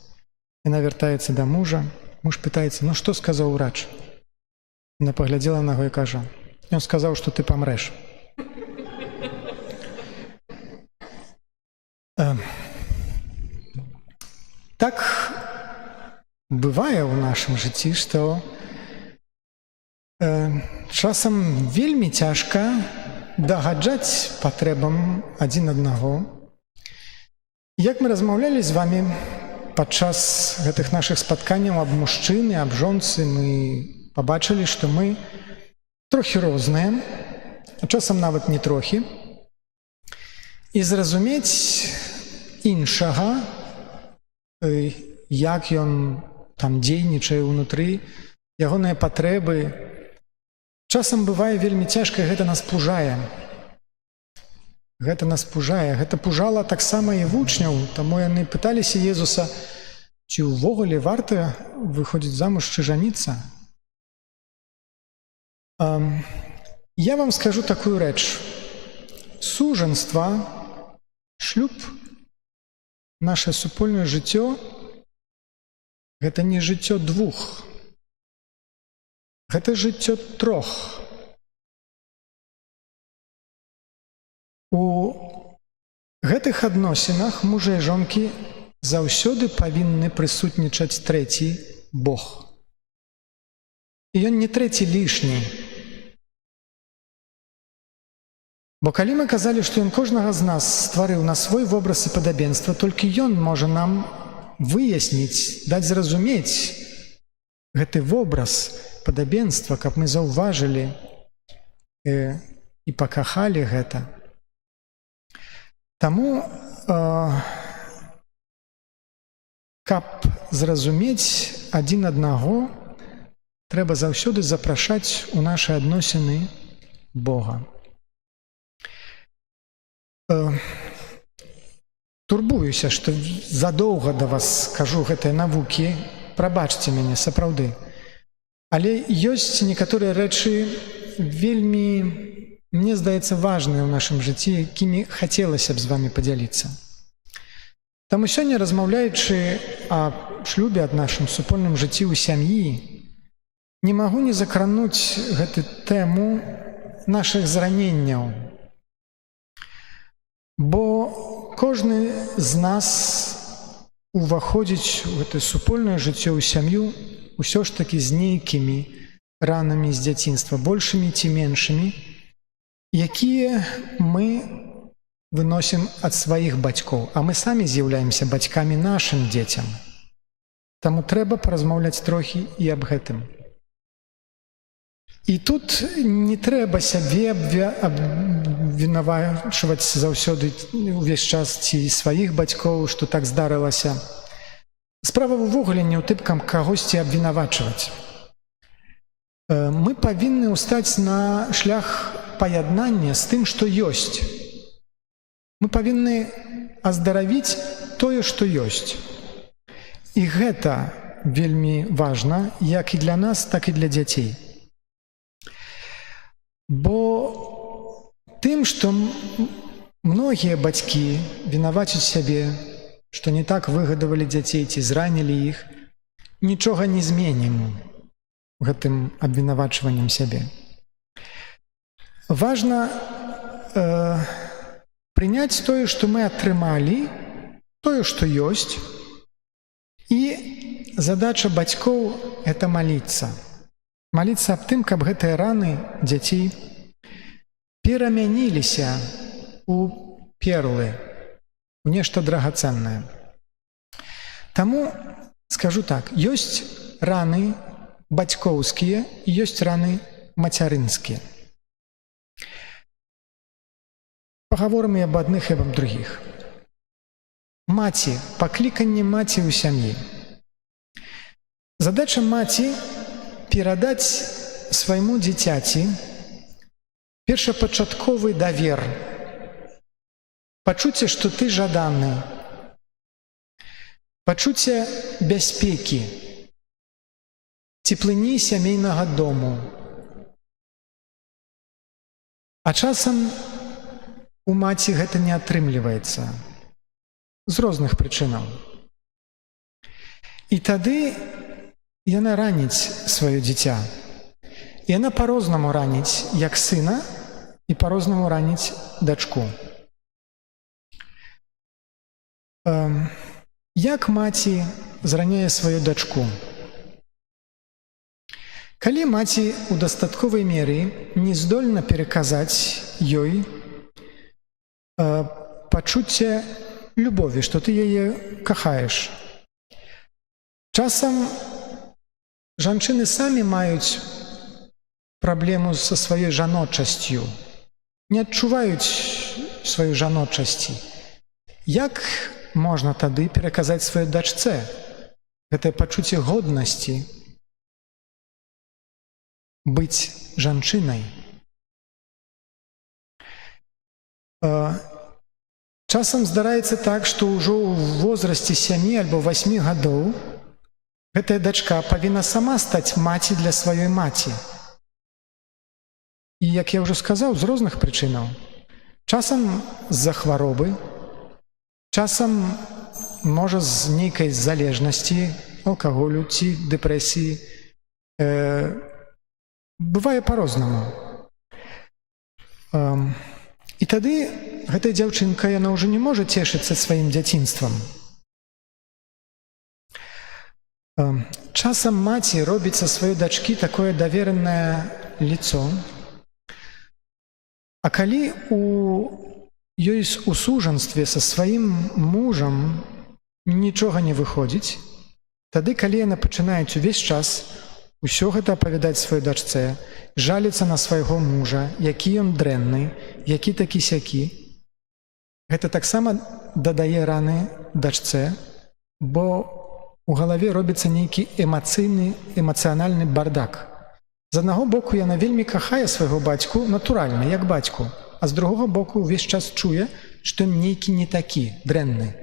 Яна вяртаецца да мужа, муж пытаецца: ну што сказаў урач? Яна паглядзела на яго і кажа: ён сказаў, што ты памрэш. Так бывае ў нашым жыцці, што часам вельмі цяжка дагаджаць патрэбам адзін аднаго. Як мы размаўлялі з вамі падчас гэтых нашых спатканняў аб мужчыны, аб жонцы, мы пабачылі, што мы трохі розныя, а часам нават не трохі. І зразумець іншага, як ён там дзейнічае ўнутры, ягоныя патрэбы, часам бывае вельмі цяжка, і гэта нас пужае. Гэта нас пужае. Гэта пужала таксама і вучняў, таму яны пыталіся Езуса, ці ўвогуле варта выходзіць замуж ці жаніцца. Я вам скажу такую рэч. Сужанства, шлюб, наше супольнае жыццё – гэта не жыццё двух, гэта жыццё трох. У гэтых адносінах мужа і жонкі заўсёды павінны прысутнічаць трэці Бог. І ён не трэці лішні. Бо калі мы казалі, што ён кожнага з нас стварыў на свой вобраз і падабенства, толькі ён можа нам выясніць, даць зразумець гэты вобраз падабенства, каб мы заўважылі і пакахалі гэта. Таму, каб зразумець адзін аднаго, трэба заўсёды запрашаць у нашы адносіны Бога. Турбуюся, што задоўга да вас скажу гэтыя навукі, прабачце мяне, сапраўды. Але ёсць некаторыя рэчы вельмі, мне здаецца, важныя ў нашым жыцці, якімі хацелася б з вамі падзяліцца. Таму сёння, размаўляючы аб шлюбе, аб нашым супольным жыцці ў сям'і, не магу не закрануць гэту тэму нашых зраненняў. Бо кожны з нас уваходзіць у гэтае супольнае жыццё, ў сям'ю, усё ж такі з нейкімі ранамі з дзяцінства, большымі ці меншымі, якія мы выносім ад сваіх бацькоў, а мы самі з'яўляемся бацькамі нашым дзецям. Таму трэба паразмаўляць трохі і аб гэтым. І тут не трэба сябе абвінавачваць заўсёды ўвесь час ці сваіх бацькоў, што так здарылася. Справа ўвогуле не ў тым, каб кагосьці абвінавачваць. Мы павінны ўстаць на шлях паяднання з тым, што ёсць. Мы павінны аздаравіць тое, што ёсць. І гэта вельмі важна, як і для нас, так і для дзяцей. Бо тым, што многія бацькі вінавацяць сябе, што не так выгадавалі дзяцей ці зранілі іх, нічога не зменім гэтым абвінавачваннем сябе. Важна прыняць тое, што мы атрымалі, тое, што ёсць, і задача бацькоў – гэта маліцца. Маліцца аб тым, каб гэтыя раны дзяцей перамяніліся у перлы, у нешта драгацэннае. Таму скажу так, ёсць раны бацькоўскія і ёсць раны мацярынскія. Пагаворым і аб адных, і аб другіх. Маці, пакліканне маці ў сям'і. Задача маці перадаць свайму дзіцяці першапачатковы давер, пачуцце, што ты жаданы, пачуцце бяспекі, цеплыні сямейнага дому. А часам у маці гэта не атрымліваецца з розных прычынаў. І тады яна раніць сваё дзіця. Яна па-рознаму раніць як сына і па-рознаму раніць дачку. Як маці зраняе сваю дачку? Калі маці ў дастатковай меры не здольна пераказаць ёй пачуцце любові, што ты яе кахаеш. Часам жанчыны самі маюць праблему са сваёй жаночасцю, не адчуваюць сваёй жаночасці. Як можна тады пераказаць сваёй дачцэ гэтае пачуцце годнасці быць жанчынай? Часам здараецца так, што ўжо ў возрасце 7 альбо 8 гадоў гэтая дачка павінна сама стаць маці для сваёй маці. І, як я ўжо сказаў, з розных прычынаў. Часам з-за хваробы, часам, можа, з нейкай залежнасці, алкаголю ці дэпрэсіі. Бывае па-рознаму. І тады гэтая дзяўчынка, яна ўжо не можа цешыцца сваім дзяцінствам. Часам маці робіць са сваёй дачкі такое даверанае лицо, а калі у ёй у сужанстве са сваім мужам нічога не выходзіць, тады, калі яна пачынаюць увесь час усё гэта апавядаць сваёй дачцэ, жаліцца на свайго мужа, які ён дрэнны, які такі-сякі, гэта таксама дадае раны дачцэ, бо у галаве робіцца нейкі эмацыянальны бардак. З аднаго боку, яна вельмі кахае свайго бацьку, натуральна, як бацьку, а з другога боку ўвесь час чуе, што ён нейкі не такі, дрэнны.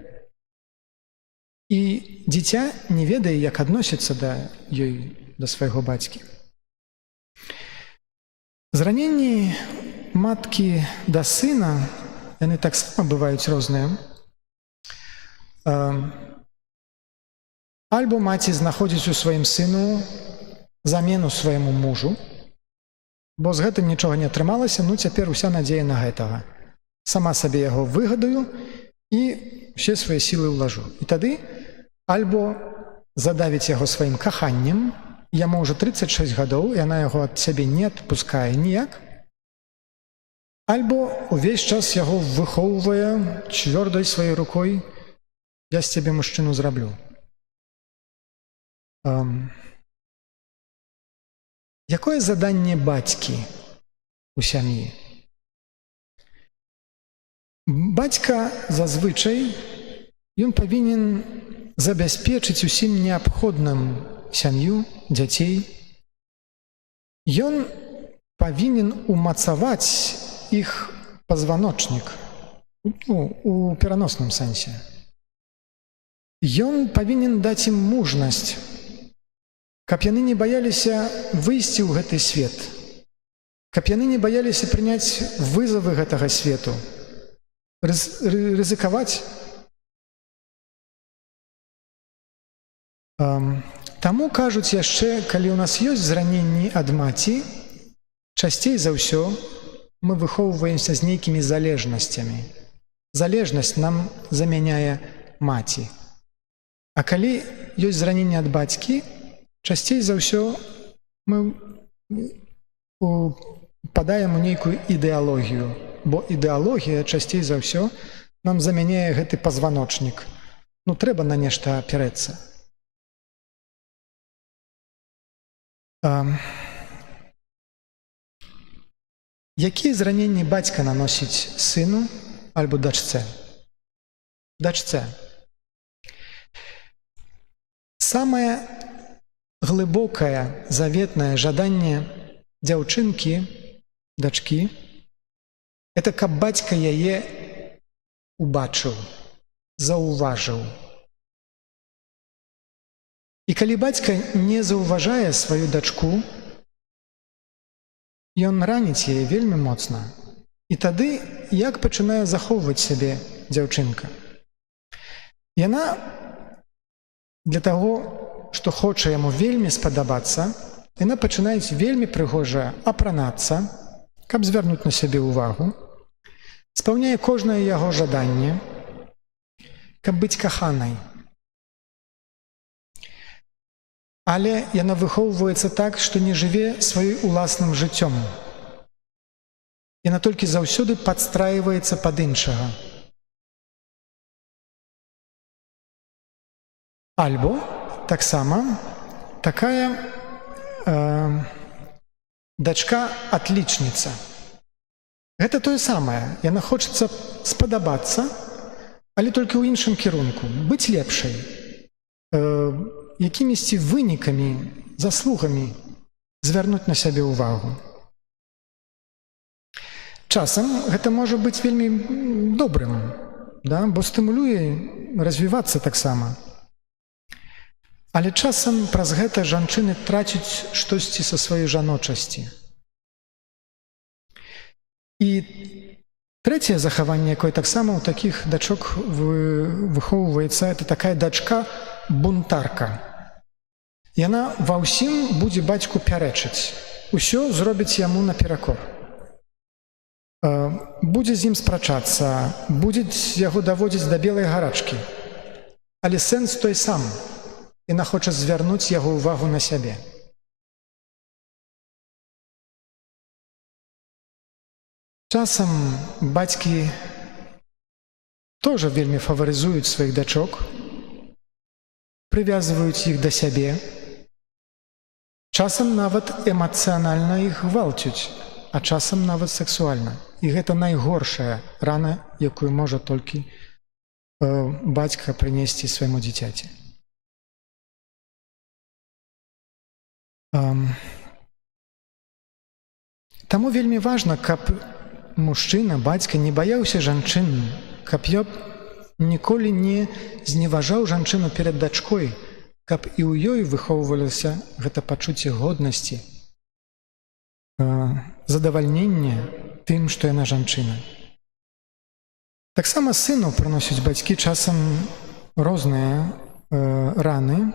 І дзіця не ведае, як адносіцца да ёй, да свайго бацькі. Зраненні маткі да сына, яны таксама бываюць розныя. Альбо маці знаходзіць у сваім сыну замену свайму мужу, бо з гэтым нічога не атрымалася, ну цяпер уся надзея на гэтага. Сама сабе яго выгадаю і ўсе свае сілы ўлажу. І тады альбо задавіць яго сваім каханнем, яму ўжо 36 гадоў, яна яго ад сябе не адпускае ніяк, альбо увесь час яго выхоўвае цвёрдай сваёй рукой, я з цябе мужчыну зраблю. Якое заданне бацькі у сям'і? Бацька зазвычай, ён павінен забяспечыць усім неабходным сям'ю, дзяцей. Ён павінен умацаваць іх пазваночнік, у пераносным сэнсе. Ён павінен даць ім мужнасць, каб яны не баяліся выйсці ў гэты свет, каб яны не баяліся прыняць вызовы гэтага свету, рызыкаваць. Таму кажуць яшчэ, калі ў нас ёсць зраненні ад маці, часцей за ўсё мы выхоўваемся з нейкімі залежнасцямі. Залежнасць нам замяняе маці. А калі ёсць зраненне ад бацькі, часцей за ўсё мы упадаем у нейкую ідэалогію, бо ідэалогія часцей за ўсё нам замяняе гэты пазваночнік. Ну, трэба на нешта аперэцца. Якія зраненні бацька наносіць сыну альбо дачцэ? Дачцэ. Самае глыбокае, заветнае жаданне дзяўчынкі, дачкі, это каб бацька яе убачыў, заўважыў. І калі бацька не заўважае сваю дачку, ён раніць яе вельмі моцна. І тады як пачынае захоўваць сябе дзяўчынка? Яна для таго, што хоча яму вельмі спадабацца, яна пачынае вельмі прыгожа апранацца, каб звярнуць на сябе ўвагу, спаўняе кожнае яго жаданне, каб быць каханай. Але яна выхоўваецца так, што не жыве сваім уласным жыццём. Яна толькі заўсёды падстрайваецца пад іншага. Альбо таксама такая дачка-атлічніца. Гэта тое самае. Яна хочацца спадабацца, але толькі ў іншым кірунку, быць лепшай, якімісьці вынікамі, заслугамі звярнуць на сябе ўвагу. Часам гэта можа быць вельмі добрым, бо стымулюе развівацца таксама. Але часам праз гэта жанчыны трацяць штосьці са сваёй жаночасці. І трэцяе захаванне, якое таксама ў такіх дачок выхоўваецца, это такая дачка-бунтарка. Яна ва ўсім будзе бацьку пярэчыць, усё зробіць яму наперакор. Будзе з ім спрачацца, будзе яго даводзіць да белай гарачкі. Але сэнс той сам. Яна хоча звярнуць яго ўвагу на сябе. Часам бацькі тоже вельмі фаварызуюць сваіх дачок, прывязваюць іх да сябе, часам нават эмацыянальна іх гвалцюць, а часам нават сексуальна. І гэта найгоршая рана, якую можа толькі бацька прынесці свайму дзіцяці. Таму вельмі важна, каб мужчына, бацька не баяўся жанчын, каб ён ніколі не зневажаў жанчыну перад дачкой, каб і ў ёй выхоўвалася гэта пачуцце годнасці, задавальнення тым, што яна жанчына. Таксама сыну прыносяць бацькі часам розныя раны.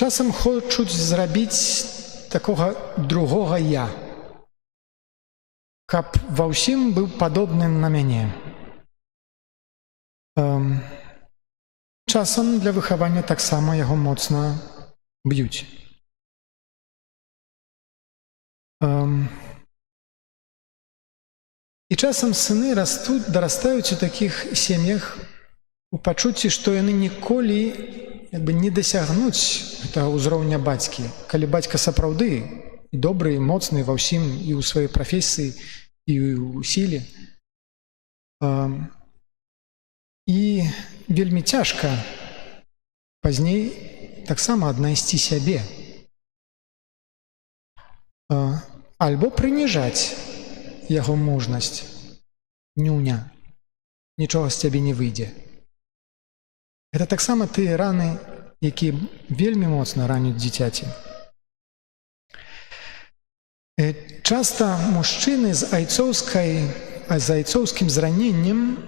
Часам хочуць зрабіць такога другога я, каб ва ўсім быў падобны на мяне. Часам для выхавання таксама яго моцна б'юць. І часам сыны дарастаюць у такіх сем'ях у пачуцці, што яны ніколі не дасягнуць гэтага ўзроўня бацькі. Калі бацька сапраўды і добры, і моцны ва ўсім, і ў сваёй прафесіі, і ў сіле. І вельмі цяжка пазней таксама аднайсці сябе. Альбо прыніжаць яго мужнасць. Нюня, нічога з цябе не выйдзе. Гэта таксама тыя раны, якія вельмі моцна раняць дзіцяці. Часта мужчыны з айцоўскім зраненнем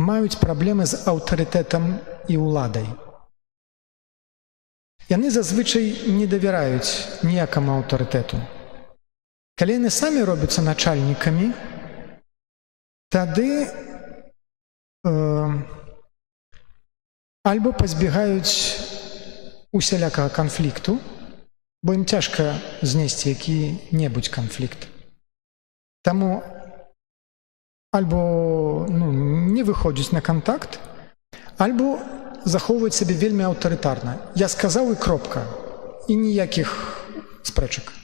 маюць праблемы з аўтарытэтам і ўладай. Яны зазвычай не давяраюць ніякаму аўтарытэту. Калі яны самі робяцца начальнікамі, тады альбо пазбегаюць усялякага канфлікту, бо ім цяжка знесці які-небудзь канфлікт. Таму альбо не выходзіць на кантакт, альбо захоўваюць сябе вельмі аўтарытарна. Я сказаў і кропка, і ніякіх спрэчак.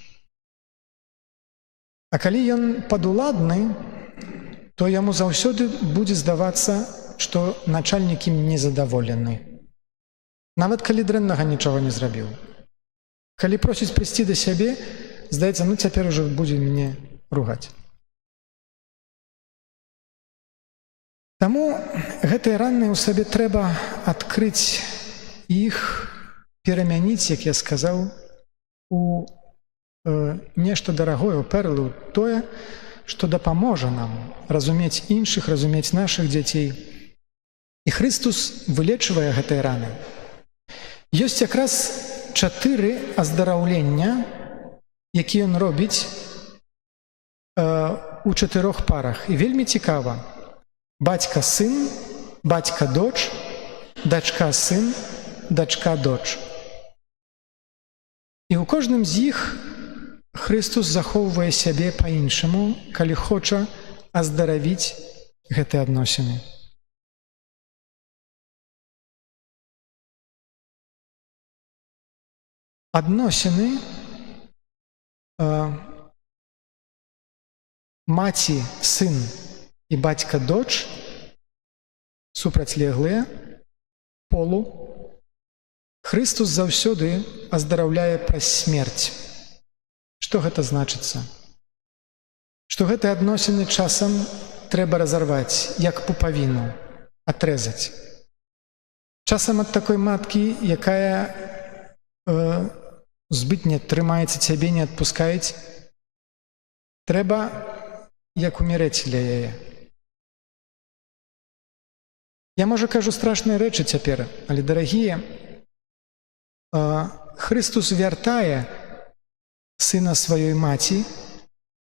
А калі ён падуладны, то яму заўсёды будзе здавацца, што начальнік ім незадаволены. Нават калі дрэннага нічога не зрабіў. Калі просіць прыйсці да сябе, здаецца, цяпер ужо будзе мяне ругаць. Таму гэтыя ранныя ў сабе трэба адкрыць іх, перамяніць, як я сказаў, у нешта дарагое, у перлу, тое, што дапаможа нам разумець іншых, разумець нашых дзяцей. І Хрыстус вылечвае гэтыя раны. Ёсць якраз 4 аздараўлення, якія ён робіць у 4 парах. І вельмі цікава. Бацька-сын, бацька-доч, дачка-сын, дачка-доч. І ў кожным з іх Хрыстус захоўвае сябе па-іншаму, калі хоча аздаравіць гэтыя адносіны. Адносіны маці, сын і бацька-доч супрацьлеглыя полу. Хрыстус заўсёды аздараўляе праз смерць. Што гэта значыцца? Што гэтыя адносіны часам трэба разарваць, як пупавіну, атрэзаць. Часам ад такой маткі, якая збытне трымаецца цябе, не адпускаюць, трэба як умерэць для яе. Я, можа, кажу страшныя рэчы цяпер, але, дарагія, Хрыстус вяртае сына сваёй маці,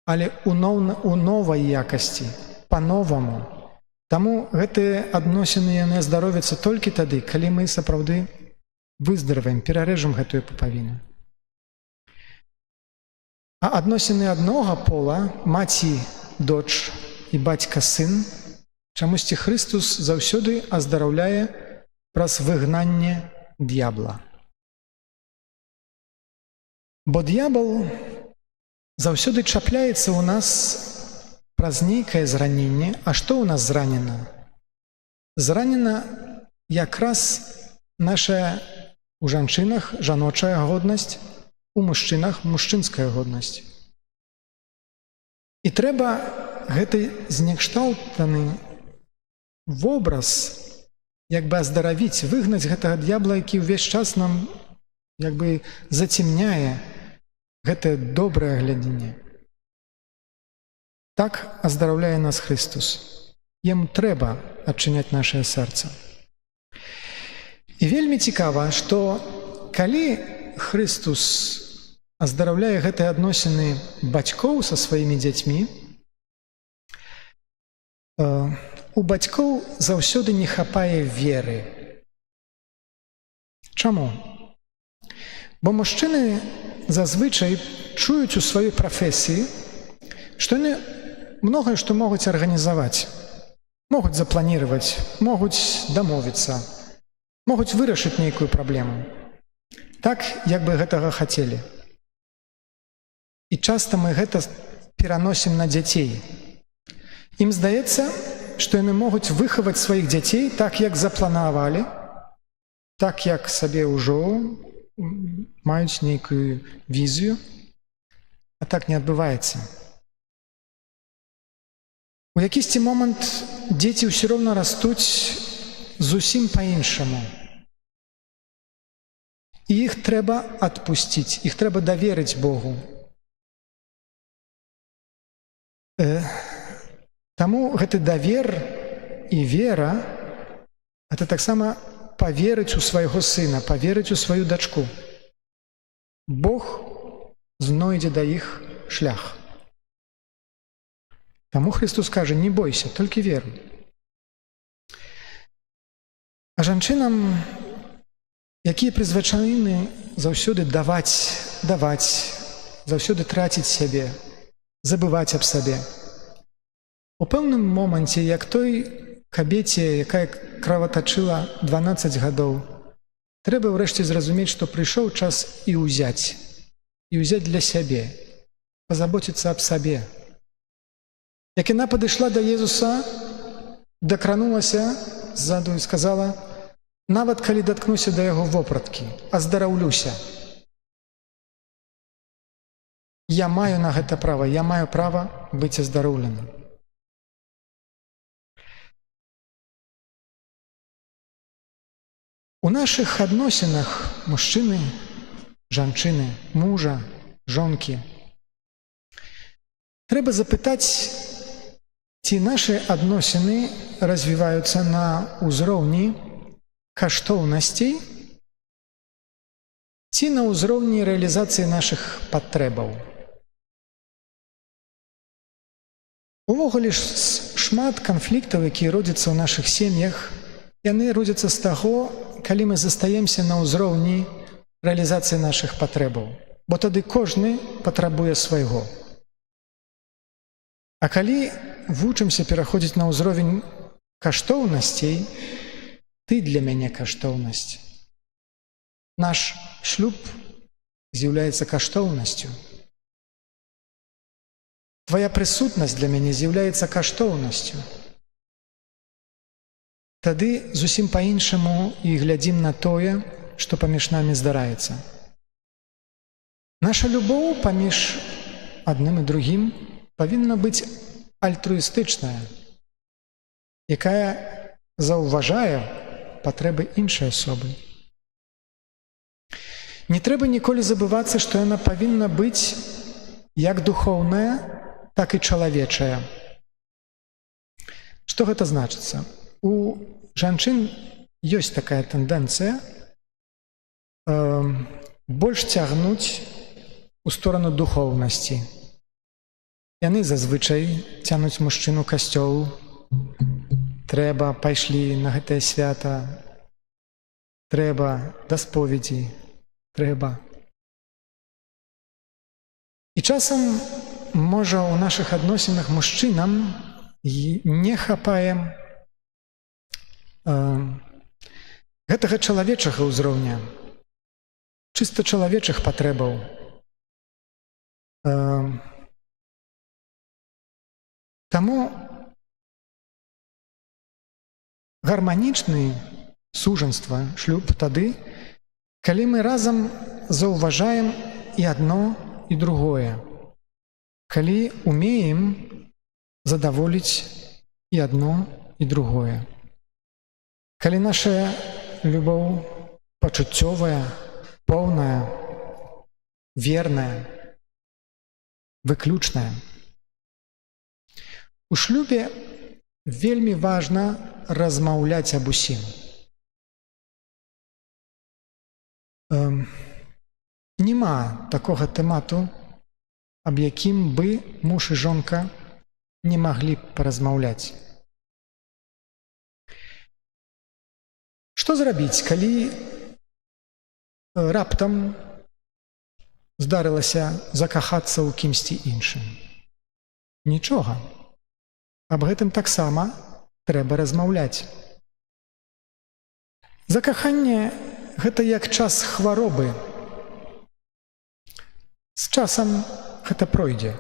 але у новай якасці, па-новаму. Таму гэтыя адносіны яны аздаровяцца толькі тады, калі мы сапраўды выздараваем, перарэжам гэтую пупавіну. А адносіны аднога пола, маці, доч і бацька-сын, чамусьці Хрыстус заўсёды аздараўляе праз выгнанне д'ябла. Бо д'ябал заўсёды чапляецца ў нас праз нейкае зраненне. А што ў нас зранена? Зранена якраз наша у жанчынах жаночая годнасць, у мужчынах мужчынская годнасць. І трэба гэты знекшталтаны вобраз як бы аздаравіць, выгнаць гэтага д'ябла, які ўвесь час нам як бы зацемняе гэтае добрае глядзенне. Так аздараўляе нас Хрыстус. Яму трэба адчыняць нашае сэрца. І вельмі цікава, што калі Хрыстус аздараўляе гэтыя адносіны бацькоў са сваімі дзяцьмі, у бацькоў заўсёды не хапае веры. Чаму? Бо мужчыны зазвычай чуюць у сваёй прафесіі, што яны многае што могуць арганізаваць, могуць запланіраваць, могуць дамовіцца, могуць вырашыць нейкую праблему. Так, як бы гэтага хацелі. І часта мы гэта пераносім на дзяцей. Ім здаецца, што яны могуць выхаваць сваіх дзяцей так, як запланавалі, так, як сабе ўжо маюць нейкую візію, а так не адбываецца. У якісьці момант дзеці ўсё роўна растуць зусім па-іншаму. І іх трэба адпусціць, іх трэба даверыць Богу. Таму гэты давер і вера – гэта таксама паверыць у свайго сына, паверыць у сваю дачку. Бог знойдзе да іх шлях. Таму Христос кажа: не бойся, толькі веруй. А жанчынам, якія прызвычаены заўсёды даваць, заўсёды траціць сябе, забываць аб сабе, у пэўным моманце, як той кабеце, якая кроватачыла 12 гадоў, трэба ўрэшце зразумець, што прыйшоў час і ўзяць для сябе, пазаботіцца аб сабе. Як яна падышла да Езуса, дакранулася ззаду і сказала: нават калі даткнуся да яго вопраткі, аздараўлюся. Я маю на гэта права, я маю права быць аздароўленым. У нашых адносінах мужчыны, жанчыны, мужа, жонкі трэба запытаць, ці нашы адносіны развіваюцца на ўзроўні каштоўнасцей ці на ўзроўні рэалізацыі нашых патрэбаў. Увогуле шмат канфліктаў, якія родзяцца ў нашых сем'ях, яны родзяцца з таго, калі мы застаемся на ўзроўні рэалізацыі нашых патрэбаў, бо тады кожны патрабуе свайго. А калі вучымся пераходзіць на ўзровень каштоўнасцей, ты для мяне каштоўнасць. Наш шлюб з'яўляецца каштоўнасцю. Твая прысутнасць для мяне з'яўляецца каштоўнасцю. Тады зусім па-іншаму і глядзім на тое, што паміж намі здараецца. Наша любоў паміж адным і другім павінна быць альтруістычная, якая заўважае патрэбы іншай асобы. Не трэба ніколі забывацца, што яна павінна быць як духоўная, так і чалавечая. Што гэта значыцца? У жанчын ёсць такая тэндэнцыя больш цягнуць у сторону духоўнасці. Яны зазвычай цягнуць мужчыну ў касцёл. Трэба, пайшлі на гэтае свята. Трэба да споведзі. Трэба. І часам, можа, у нашых адносінах мужчынам не хапае гэтага чалавечага ўзроўня, чыста чалавечых патрэбаў. Таму гарманічны сужанства, шлюб тады, калі мы разам заўважаем і адно, і другое, калі умеем задаволіць і адно, і другое. Калі наша любоў пачуццёвая, поўная, верная, выключная. У шлюбе вельмі важна размаўляць аб усім. Нема такога тэмату, аб якім бы муж і жонка не маглі б паразмаўляць. Што зрабіць, калі раптам здарылася закахацца ў кімсьці іншым? Нічога. Аб гэтым таксама трэба размаўляць. Закаханне – гэта як час хваробы. З часам гэта пройдзе.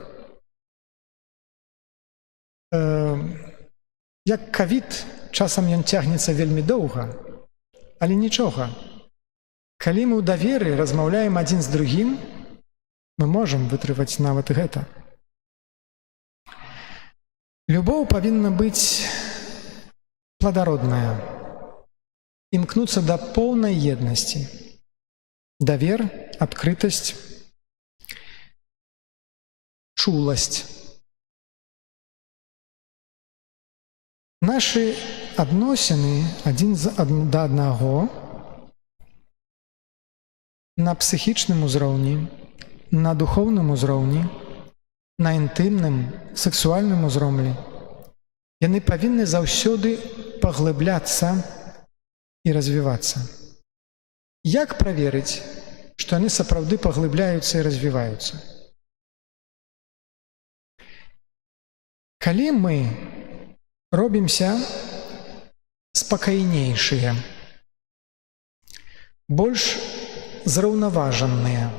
Як ковід, часам ён цягнецца вельмі доўга, але нічога. Калі мы ў даверы размаўляем адзін з другім, мы можам вытрываць нават гэта. Любоў павінна быць пладародная, імкнуцца да поўнай еднасці. Давер, адкрытасць, чуласць. Нашы адносіны адзін да аднаго на псіхічным узроўні, на духоўным узроўні на інтымным, сексуальным узроўні, яны павінны заўсёды паглыбляцца і развівацца. Як праверыць, што яны сапраўды паглыбляюцца і развіваюцца? Калі мы робімся спакайнейшыя, больш зраўнаважаныя,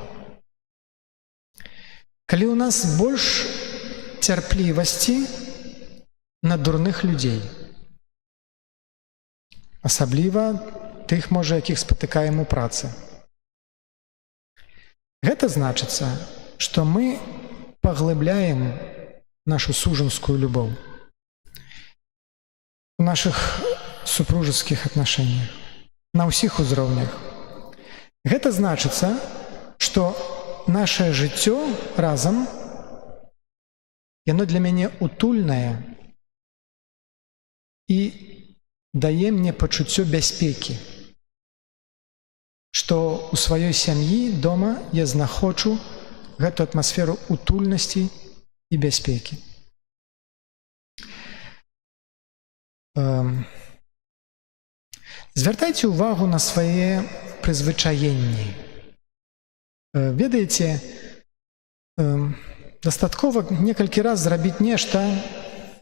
калі ў нас больш цярплівасці на дурных людзей, асабліва тых, можа, якіх спатыкаем у працы. Гэта значыцца, што мы паглыбляем нашу сужанскую любоў у нашых супружескіх аднашэннях, на ўсіх узроўнях. Гэта значыцца, што нашае жыццё разам, яно для мяне утульнае і дае мне пачуццё бяспекі, што ў сваёй сям'і дома я знаходжу гэту атмасферу утульнасці і бяспекі. Звяртайце ўвагу на свае прызвычаенні. Ведаеце, дастаткова некалькі раз зрабіць нешта,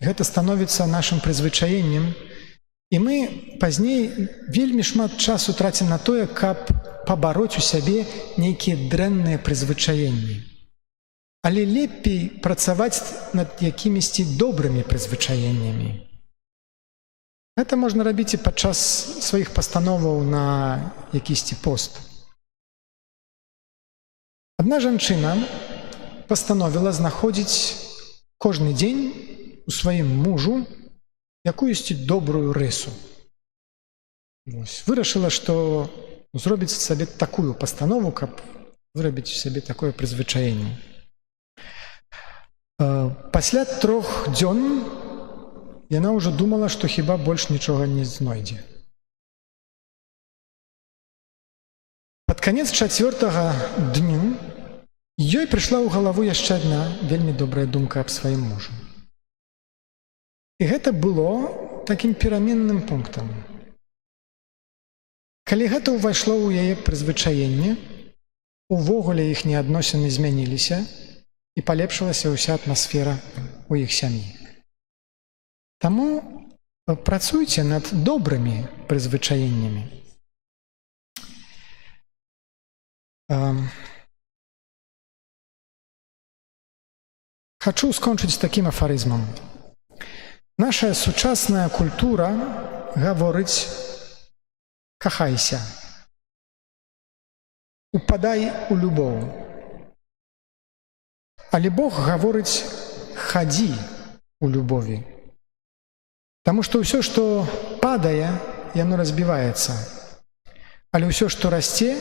гэта становіцца нашым прызвычаеннем, і мы пазней вельмі шмат часу трацім на тое, каб пабароць у сябе нейкія дрэнныя прызвычаенні. Але лепей працаваць над якімісьці добрымі прызвычаеннямі. Гэта можна рабіць і падчас сваіх пастановаў на якісьці пост. Адна жанчына пастановіла знаходзіць кожны дзень у сваім мужу якуюсьці добрую рысу. Вырашыла, што зробіць сабе такую пастанову, каб вырабіць у сябе такое прызвычаенне. Пасля 3 дзён яна ўжо думала, што хіба больш нічога не знойдзе. Пад канец 4-га дню ёй прыйшла ў галаву яшчэ адна вельмі добрая думка аб сваім мужу. І гэта было такім пераменным пунктам. Калі гэта ўвайшло ў яе прызвычаенне, увогуле іхнія адносіны змяніліся і палепшылася ўся атмасфера ў іх сям'і. Таму працуйце над добрымі прызвычаеннямі. Хачу скончыць такім афарызмам. Наша сучасная культура гаворыць: кахайся, упадай у любоў. Але Бог гаворыць: хадзі у любові. Таму што ўсё, што падае, яно разбіваецца. Але ўсё, што расце,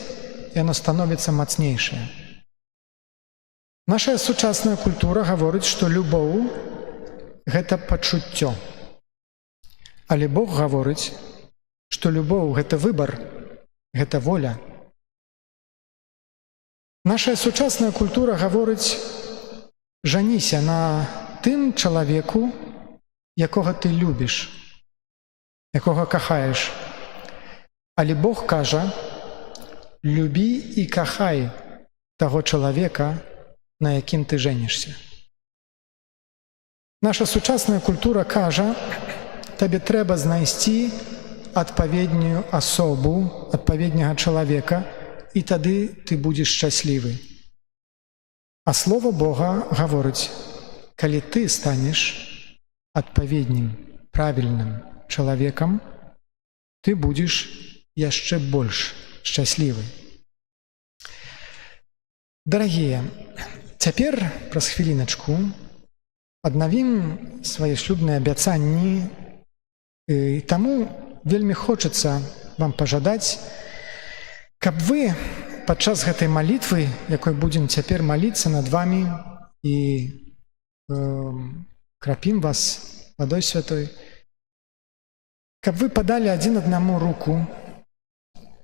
яно становіцца мацнейшае. Наша сучасная культура гаворыць, што любоў – гэта пачуццё. Але Бог гаворыць, што любоў – гэта выбар, гэта воля. Наша сучасная культура гаворыць: жаніся на тым чалавеку, якога ты любіш, якога кахаеш. Але Бог кажа: любі і кахай таго чалавека, на якім ты жэнішся. Наша сучасная культура кажа: табе трэба знайсці адпаведную асобу, адпаведнага чалавека, і тады ты будзеш шчаслівы. А Слова Бога гаворыць: калі ты станеш адпаведным, правільным чалавекам, ты будзеш яшчэ больш шчаслівы. Дарагія, цяпер праз хвіліначку аднавім свае шлюбныя абяцанні, і таму вельмі хочацца вам пажадаць, каб вы падчас гэтай малітвы, якой будзем цяпер маліцца над вамі і крапім вас вадой святой, каб вы падалі адзін аднаму руку,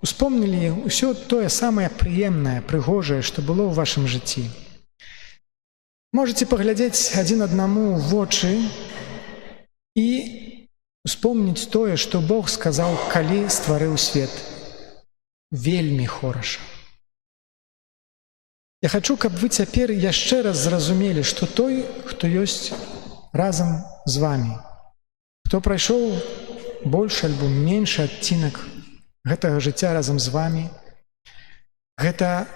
успомнілі ўсё тое самае прыемнае, прыгожае, што было ў вашым жыцці. Можете паглядзець адзін аднаму ў вочы і успомніць тое, што Бог сказаў, калі стварыў свет. Вельмі хораша. Я хачу, каб вы цяпер яшчэ раз зразумелі, што той, хто ёсць разам з вамі, хто прайшоў больш альбо меншы адцінак гэтага жыцця разам з вамі, гэта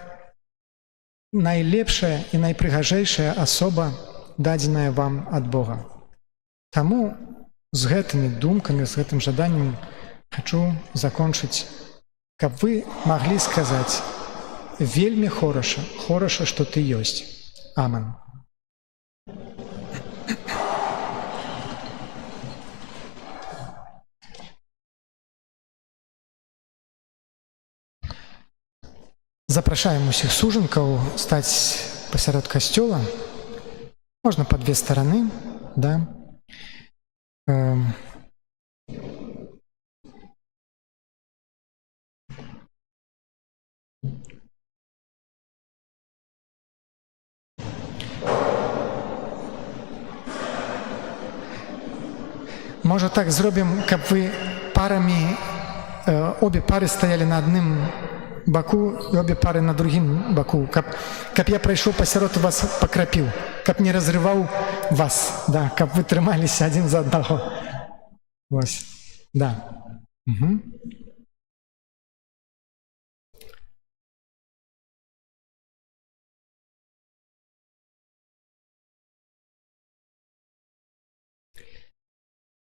найлепшая і найпрыгажэйшая асоба, дадзеная вам ад Бога. Таму з гэтымі думкамі, з гэтым жаданнем хачу закончыць, каб вы маглі сказаць: вельмі хораша, хораша, што ты ёсць. Амен. Запрашаем усіх сужанкаў стаць пасярод касцёла. Можна па две стараны, да. Можа так зробім, каб вы парамі, обе пары стаялі на адным баку і обе пары на другім баку, каб я прайшоў пасярод вас, пакрапіў, каб не разрываў вас, да, каб вы трымаліся адзін за аднаго. Вось, да. Угу.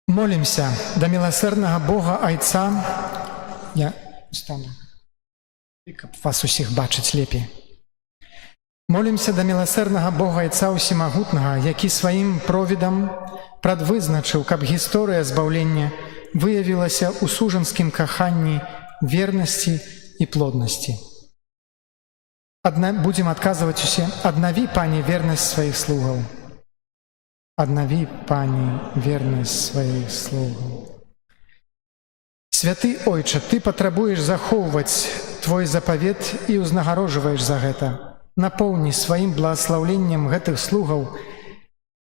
Молімся да міласэрнага Бога Айца. Я устану, каб вас усіх бачыць лепей. Молімся да міласэрнага Бога Айца Усімагутнага, які сваім провідам прадвызначыў, каб гісторыя збаўлення выявілася ў сужанскім каханні, вернасці і плоднасці. Будзем адказваць усе: аднаві, Пане, вернасць сваіх слугаў. Аднаві, Пане, вернасць сваіх слугаў. Святы Ойча, Ты патрабуеш захоўваць Твой запавет і ўзнагароджваеш за гэта. Напоўні сваім благаслаўленнем гэтых слугаў,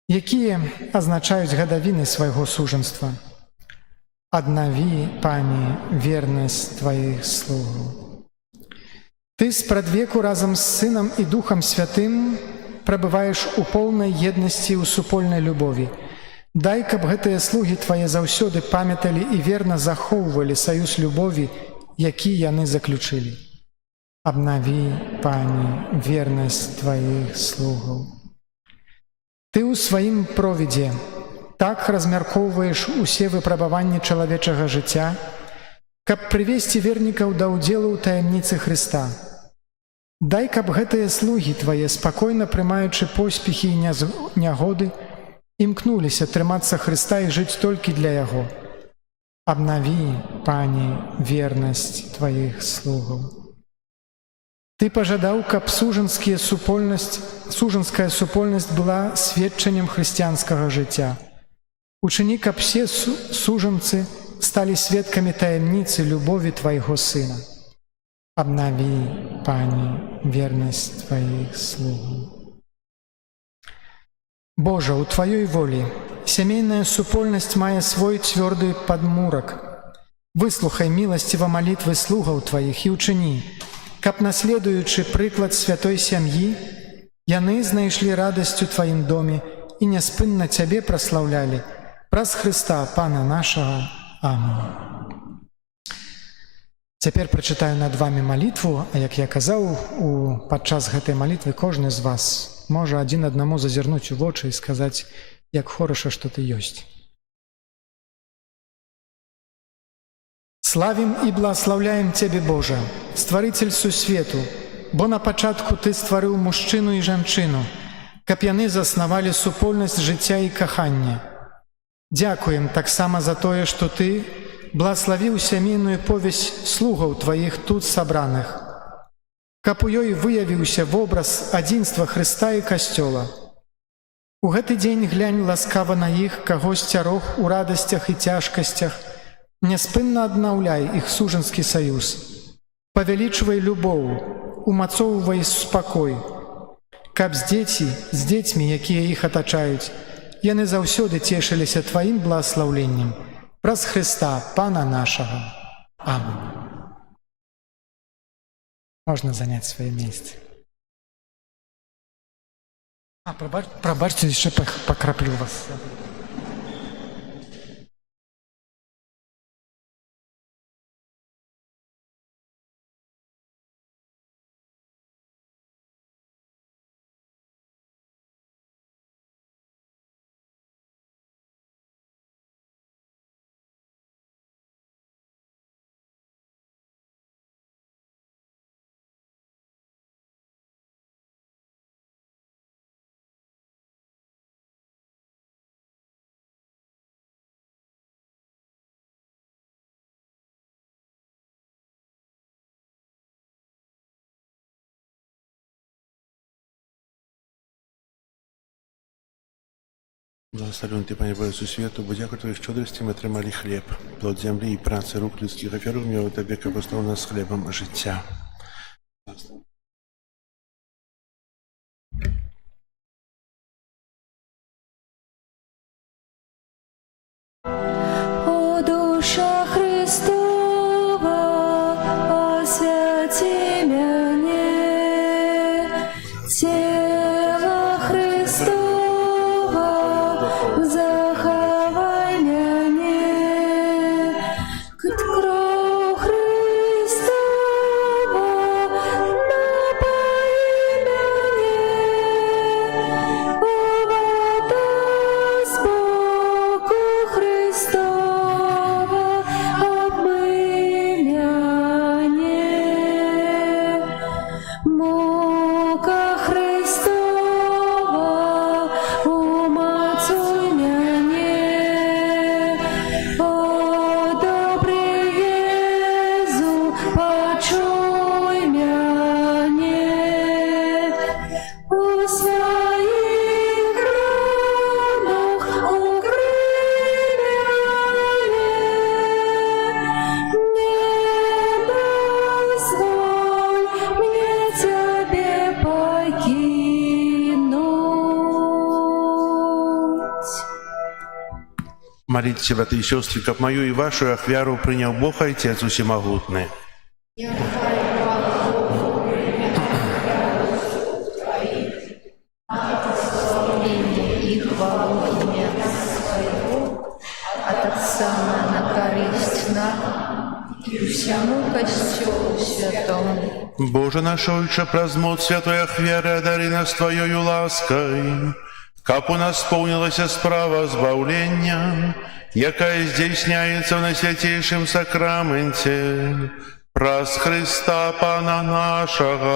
якія азначаюць гадавіны свайго сужанства. Аднаві, Пане, вернасць Тваіх слугаў. Ты спрадвеку разам з Сынам і Духам Святым прабываеш у поўнай еднасці ў супольнай любові. Дай, каб гэтыя слугі Твае заўсёды памяталі і верна захоўвалі саюз любові, які яны заключылі. Абнаві, Пане, вернасць Тваіх слугаў. Ты ў сваім провідзе так размяркоўваеш усе выпрабаванні чалавечага жыцця, каб прывесці вернікаў да ўдзелу ў таямніцы Хрыста. Дай, каб гэтыя слугі Твае, спакойна прымаючы поспехі і нягоды, імкнуліся трымацца Хрыста і жыць толькі для Яго. Абнаві, Пане, вернасць Тваіх слугаў. Ты пажадаў, каб сужанская супольнасць была сведчаннем хрысціянскага жыцця. Учыні, каб все сужанцы сталі сведкамі таямніцы любові Твайго Сына. Абнаві, Пане, вернасць Тваіх слугаў. Божа, у Тваёй волі сямейная супольнасць мае свой цвёрды падмурак. Выслухай міласціва малітвы слугаў Тваіх і ўчыні, каб, наследуючы прыклад святой сям'і, яны знайшлі радасць у Тваім доме і няспынна Цябе праслаўлялі праз Хрыста, Пана нашага. Амен. Цяпер прачытаю над вамі малітву, а як я казаў, падчас гэтай малітвы кожны з вас можа адзін аднаму зазірнуць у вочы і сказаць, як хораша, што ты ёсць. Славім і благаслаўляем Цябе, Божа, стварыцель сусвету, бо на пачатку Ты стварыў мужчыну і жанчыну, каб яны заснавалі супольнасць жыцця і кахання. Дзякуем таксама за тое, што Ты благаславіў сямейную повязь слугаў Тваіх тут сабраных, каб у ёй выявіўся вобраз адзінства Хрыста і Касцёла. У гэты дзень глянь ласкава на іх, каго сцярог у радасцях і цяжкасцях, няспынна аднаўляй іх сужанскі саюз. Павялічвай любоў, умацоўвай спакой каб з дзецьмі, якія іх атачаюць, яны заўсёды цешыліся Тваім благаслаўленнем праз Хрыста, Пана нашага. Амин. Можна заняць свае месцы. Прабачце, яшчэ пакраплю вас. Благословен Ты, Пане Боже, всю свету, бо дяку Твоих щедрості ми отримали хліб, плод землі і праці рук людських, оферуємо його Тобі, як послав нас хлібом життя. О душа Христова, освяти мяне, тело Христова, захавай мяне, кроў Христова, напаі мяне, о вода з боку Христова, обмый мяне, мука Христова, умацуй мяне, о добры Езу, пачуй мяне, у сваіх ранах укрый мяне, не дазволь мне Цябе пакінуць. Молитесь, братья и сестры, как мою и вашу ахвяру принял Бог Отец Всемогутный. И хвалу имя Своего, от Отца на корысть нам и всему Костелу Святому. Боже наш Отче, празднует святой ахвяры, одари нас Твоею лаской, как у нас исполнилась справа збавления, якая здійсняється в найсвятейшем сакраменте, праз Христа Пана нашого.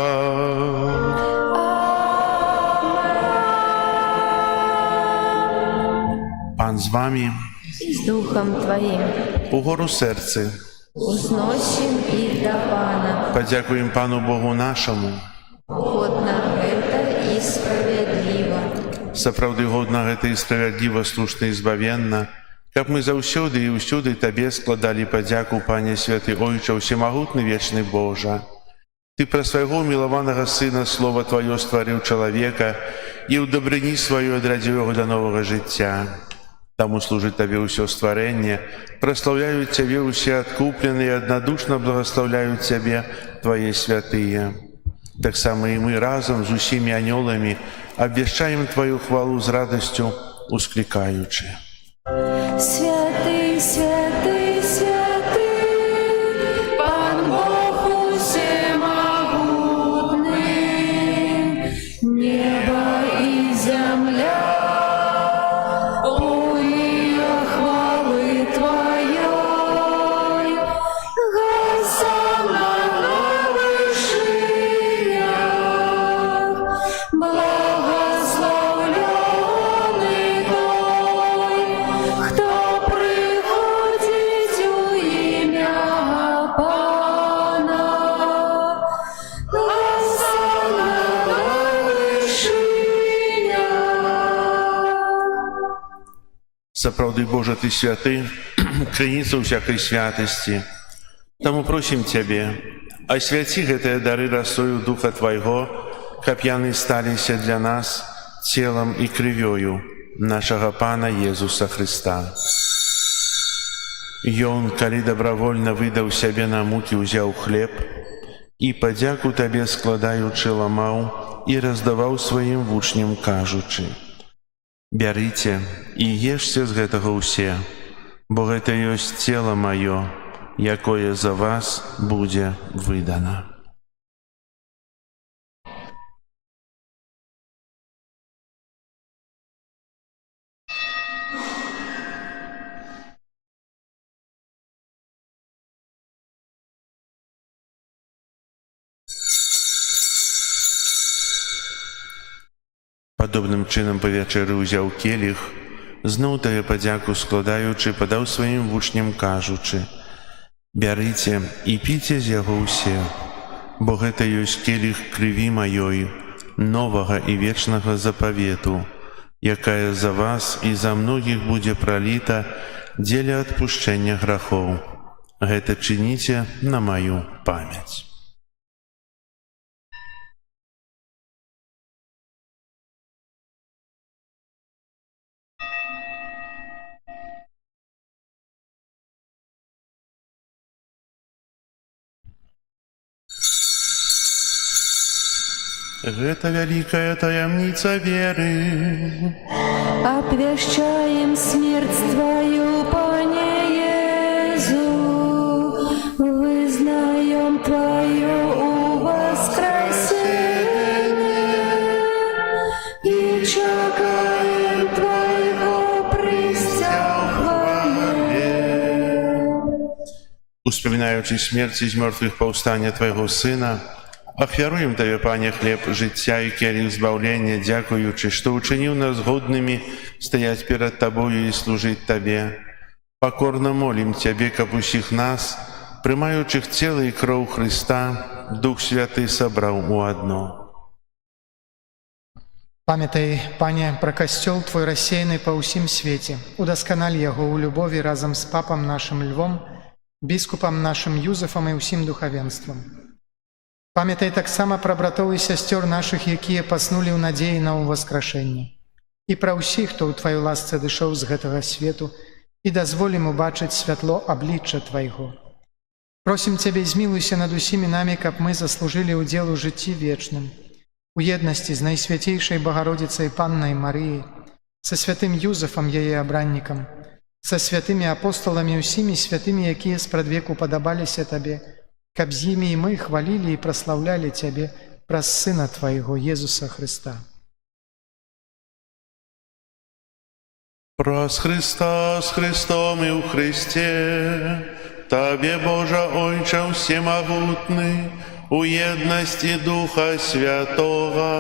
Пан з вами, И с Духом Твоим угору серце, узносим и до Пана. подякуємо Пану Богу нашому. Угодно это и справедливо. Сапраўды годна гэта і справядліва, слушна і збавенна, каб мы заўсёды і ўсюды Табе складалі падзяку, Пане Святы Ойча, Всемагутны вечны Божа. Ты пра свайго мілаванага Сына Слова Тваё стварыў чалавека і ў дабрыні сваёй адрадзіў яго да новага жыцця. Таму служыць Табе ўсё стварэнне, праслаўляюць Цябе ўсе адкупленыя, аднадушна благаслаўляюць Цябе Твае святыя. Таксама і мы разам з усімі анёламі абвяшчаем Тваю хвалу з радасцю, усклікаючы. Святый, святый, святый, Пан Бог всемогутный, небо и земля полны хвалы Твоей. Госанна на вышинях, благословленный той, кто приходит у имя Пана. Госанна на вышинях. Сапраўды, Божа, Ты святы, крыніца ўсякай святасці. Таму просім Цябе, асвяці гэтыя дары расою Духа Твайго каб яны сталіся для нас целам і крывёю нашага Пана Езуса Христа. Ён, калі добровольно выдаў сябе на мукі, узяў хлеб і, падзяку табе складаючы, ламаў і раздаваў сваім вучням, кажучы: «Бярыце і ешце з гэтага ўсе, бо гэта ёсць цела маё, якое за вас будзе выдана». Падобным чынам па вячэры ўзяў келіх, зноў тая падзяку складаючы, падаў сваім вучням, кажучы: «Бярыце і піце з яго ўсе, бо гэта ёсць келіх крыві маёй, новага і вечнага запавету, якая за вас і за многіх будзе праліта дзеля адпушчэння грахоў. Гэта чыніце на маю памяць». Гэта вялікая таямніца веры. Обвящаем смерть Твою, Пане Иезу, вызнаем Твое воскресение и чекаем Твоего прыся хвале. Успоминаючи смерть из мертвых паўстання Твайго Сына, ахвяруем Табе, Пане, хлеб жыцця і келіх збаўлення, дзякуючы, што ўчыніў нас годнымі стаяць перад Табою і служыць Табе. Пакорна молім Цябе, каб усіх нас, прымаючых цела і кроў Хрыста, Дух Святы сабраў у адно. Памятай, Пане, пра касцёл Твой рассеяны па ўсім свеце. Удасканаль яго ў любові разам з папам нашым Львом, біскупам нашым Юзефам і ўсім духавенствам. Памятай таксама пра братоў і сясцёр нашых, якія паснулі ў надзеі на ўваскрашэнне. І пра ўсіх, хто ў Тваёй ласцы адышоў з гэтага свету, і дазволім убачыць святло аблічча Твайго. Просім Цябе, змілуйся над усімі намі, каб мы заслужылі ўдзел у жыцці вечным, у еднасці з Найсвяцейшай Багародзіцай Паннай Марыяй, са святым Юзефам, яе абраннікам, са святымі апосталамі, усімі святымі, якія спрадвеку падабаліся Табе, каб з імі і мы хвалілі і праслаўлялі Цябе праз Сына Твайго, Езуса Христа. Праз Христа, з Христом і ў Христе, Табе, Божа Ойча всемогутны, у єдності Духа Святого,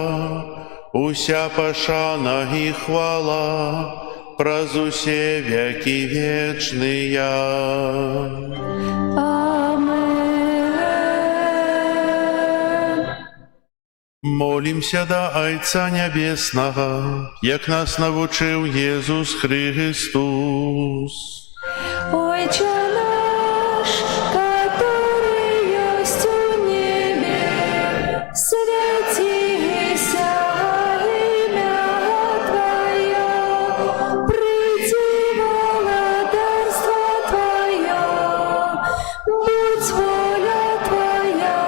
уся пашана і хвала, праз усе веки вечные. Молимся до Айца Небесного, як нас навучив Єсус Христос. Отче наш, который есть у небе, святися имя Твое, приди владарство Твое, будь воля Твоя,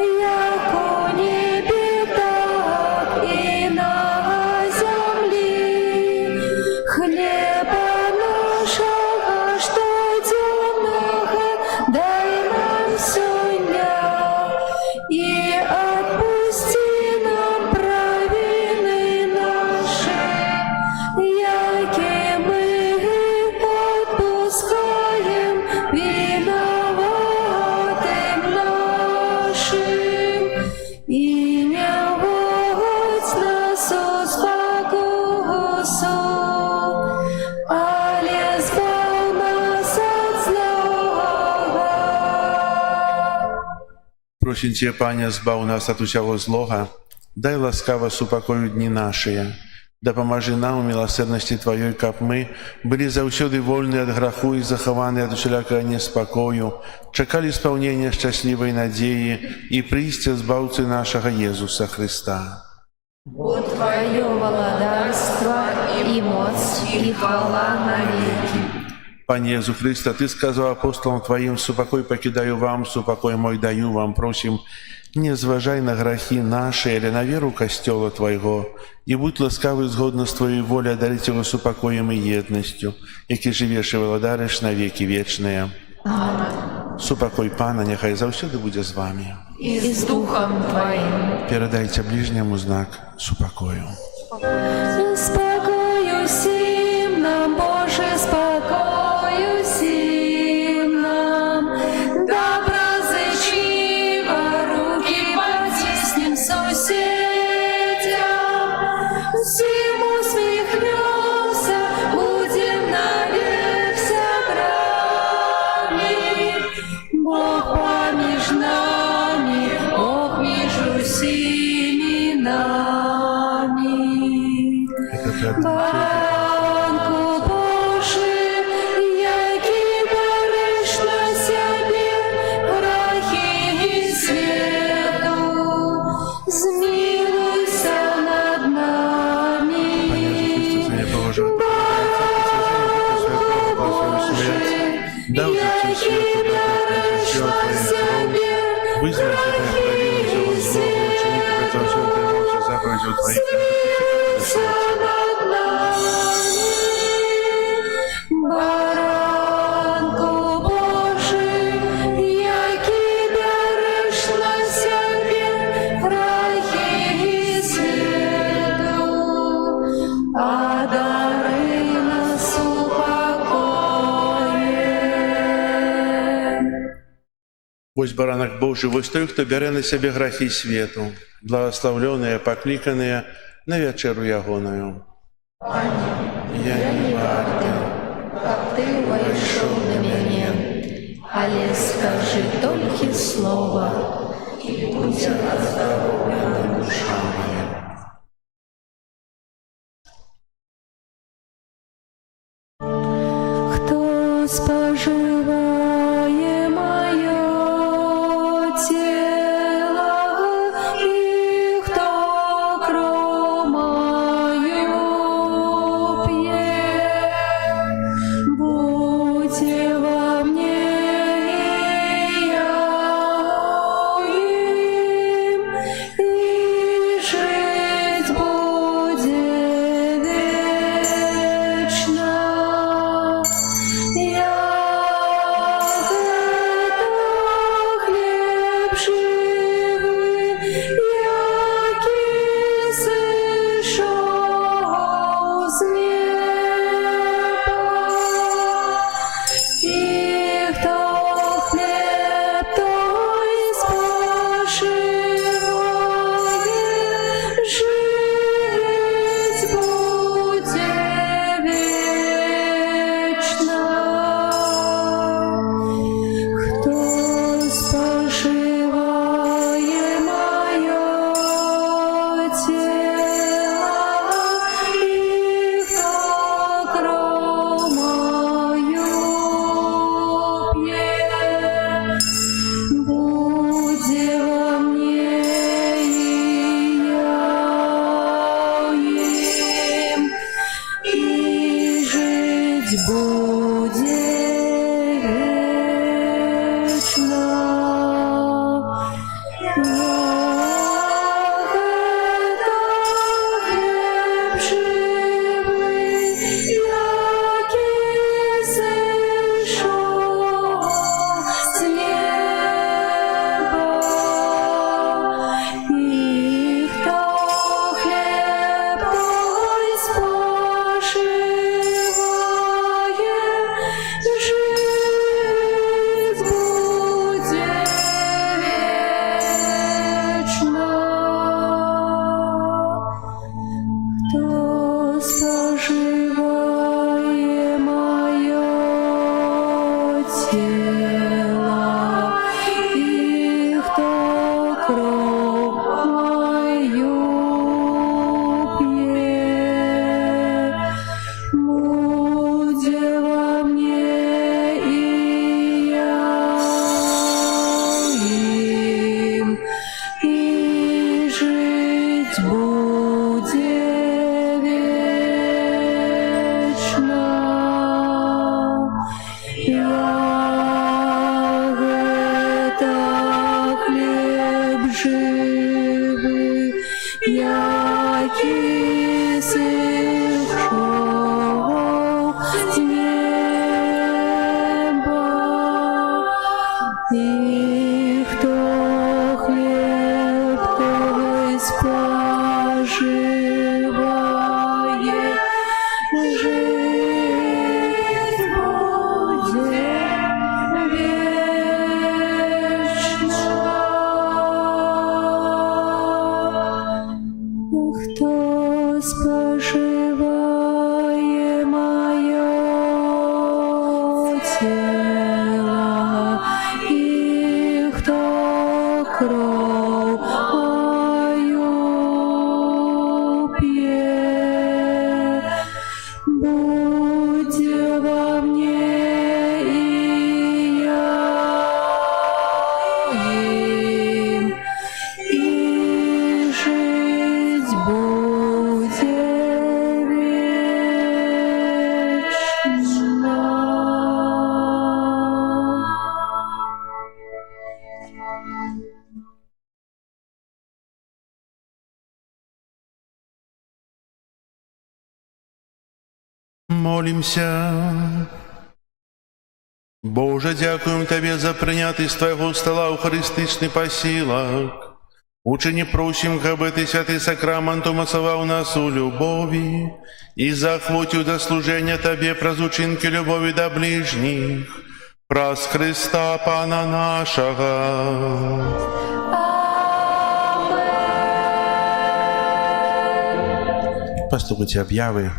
яко в небе, так и на земле. Хлеба нашего штоденного дай нам сегодня, и отпусти нам провины наши, яки мы отпускаем виноватым нашим, и не вводь нас в спокусу, але збав нас от злого. Просім Тебе, Пане, збав нас от усього злога, дай ласкаво супокою дні наші, Дапамажы нам у милосердности Твоей, каб мы были заўсёды вольны ад граху и захаваны ад усялякага неспакою, чакали исполнения счастливой надеи и прийсця Збаўцы нашага Езуса Христа. Твое владарство и моц и хвала навеки. Пане Езу Христа, Ты сказал апостолам Твоим: «Супокой покидаю вам, супокой мой даю вам». Просим, не зважай на грахи наши или на веру Костела Твоего, и будь ласкавый згодно с Твоей волей одарить его супокоем и едностью, які живеш и владариш на веки вечные. Супокой Пана нехай завсёды буде з вами. И с Духом Твоим. Передайте ближнему знак супокою. Спокою сим нам, Боже, спокою сим нам. Доброзычиво руки потиснем соседям. Всем усмехнемся, будем навек собраны. Бог помеж нами, Бог между сими нами. Банку Божий, які береш на себе грахи і світу, змилуйся над нами. Дав життю світу, береш на себе визволь тебе, провинуйся во злого, ученик тебе завсёды тримався заповідью Твоїх. Баранку Божий, який береш на себе грахи і світу, а дари нас упокоєм. Ось баранок Божий, ось той, хто бере на себе грахи світу, благословленные, покликанные на вечеру ягоною. Я не вартий, Как ты вошел на меня, але скажи только слово, и будь оздоровлена душа моя. Хто споживає моє тіло, і хто кров мою п'є, будьте во мне, і я им, і жить буде вечно. Я это хлеб живый, який сошел с неба. И кто хлеб той споживает, жить будет вечно. Кто споживає моє тіло, і хто кров мою п'є, буде во мне, і я им, і жить буде вечно. Я это хлеб живий, який сошел с неба. І хто хлеб той споживає, тіла, і хто кров мою п'є, будь во мне, і я им, і жить буде вечно. Молимся. Боже, дякуємо Тебе за прийнятий з Твоего стола Eucharistyczny посілок. Учені просим, аби Ти святий сакрамент умацував нас у любові і захватив до служення Тебе праз учинки любові до ближніх, праз Христа Пана нашого. Поступите об'яви.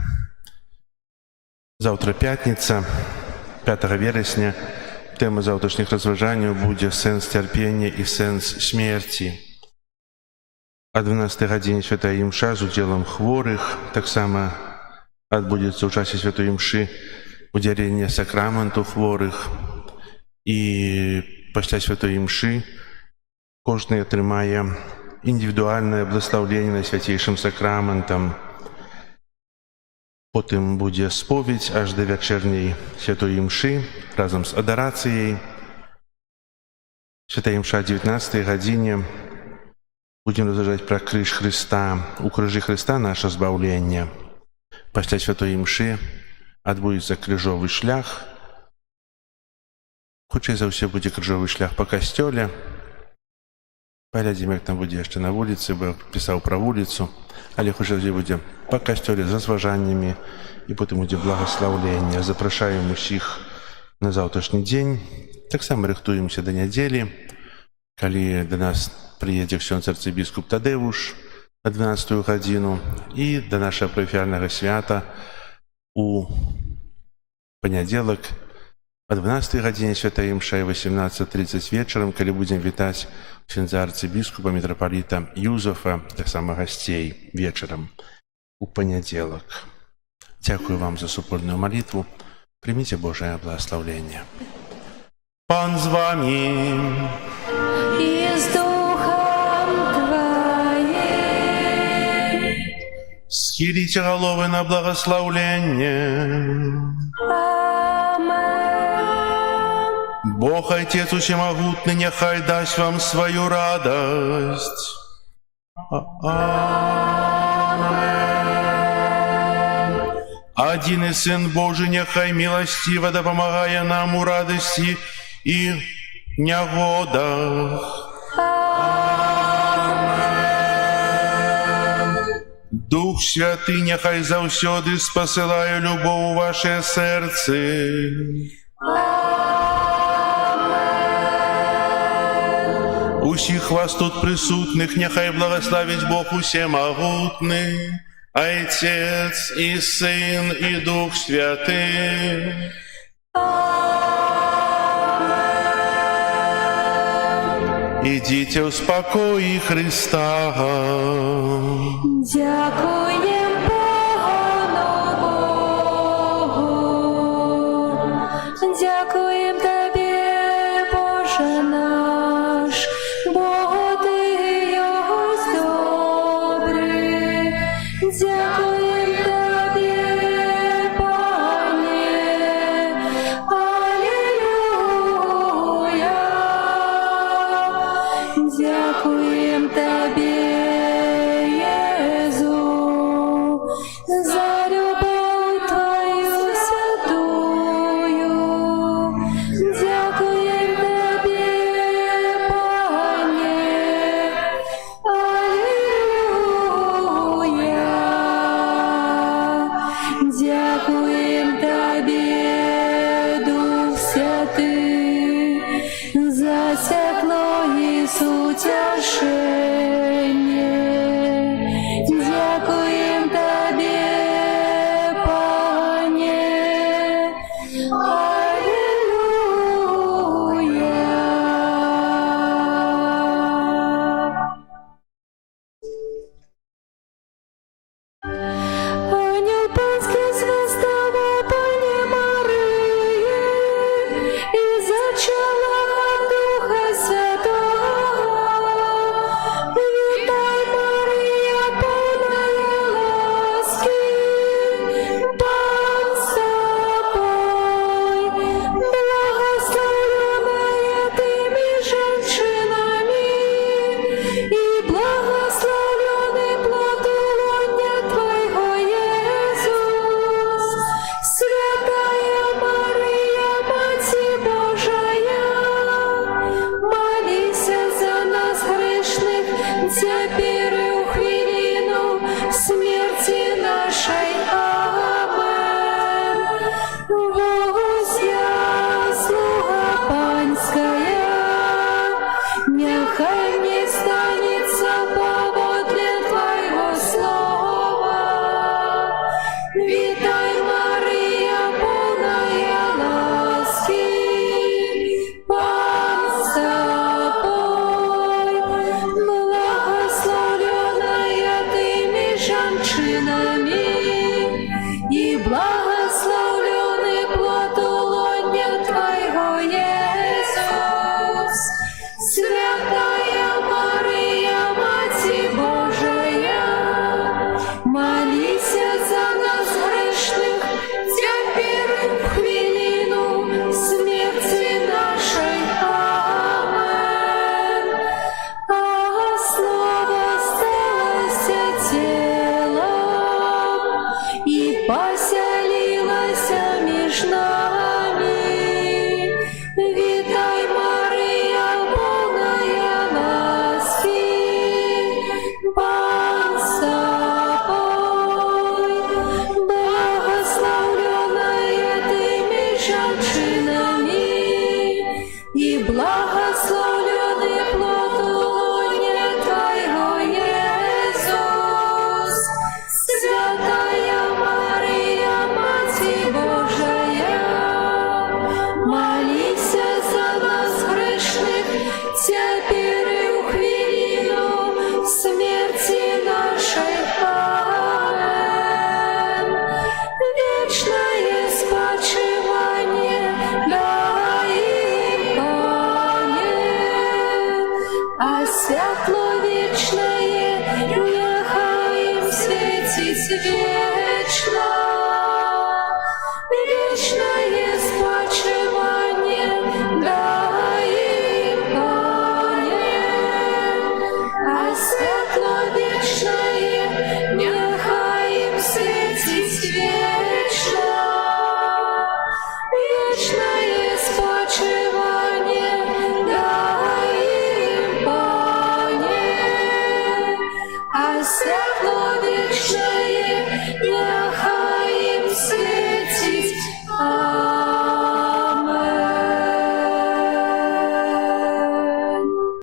Завтра пятница, 5 вересня. Тема завтрашніх розважань буде «Сенс терпіння і сенс смерті». О 12 годині святая імша з уділом хворих. Так само відбудеться у часі святої імши уділення сакраменту хворих. І після святої імши кожен отримає індивідуальне благословення святейшим сакраментом. Потім буде сповідь аж до вечірньої святої імши разом з адорацією. Святая імша о 19 годині. Будем розважати про криж Христа. У крижі Христа наше збавлення. Після святої імши відбудеться крижовий шлях. Хутчэй за все буде крижовий шлях по костелі. Поглядим, як там буде ще на вулиці, бо писав про вулицю. Але хутчэй за все буде по костелі з розважаннями. І потім буде благословлення. Запрошуємо усіх на завтрашній день. Так само рихтуємося до неділі, коли до нас приедет ксёндз арцыбіскуп Тадеуш на 12 годину и до нашего парафіяльного свята у понеділок о 12 године святая імша и 18:30 вечером, коли будем вітать ксёндза арцыбіскупа митрополита Юзефа, так само гостей вечером у понеділок. Дякую вам за супольную молитву. Примите Божие благословение. Пан з вами. І з духом Твоїм. Схилите головы на благословление. Амен. Бог Отец Всемогутный, нехай дасть вам свою радость. Амен. Один и Сын Божий, нехай милостиво да помогая нам у радости и негодах. Дух Святый, нехай заўсёды спасылае любов у ваше сердце. Усіх вас тут присутних, нехай благословить Бог Усемогутний, Отец и Сын и Дух Святый. Идите в спокої Христа. Дякую.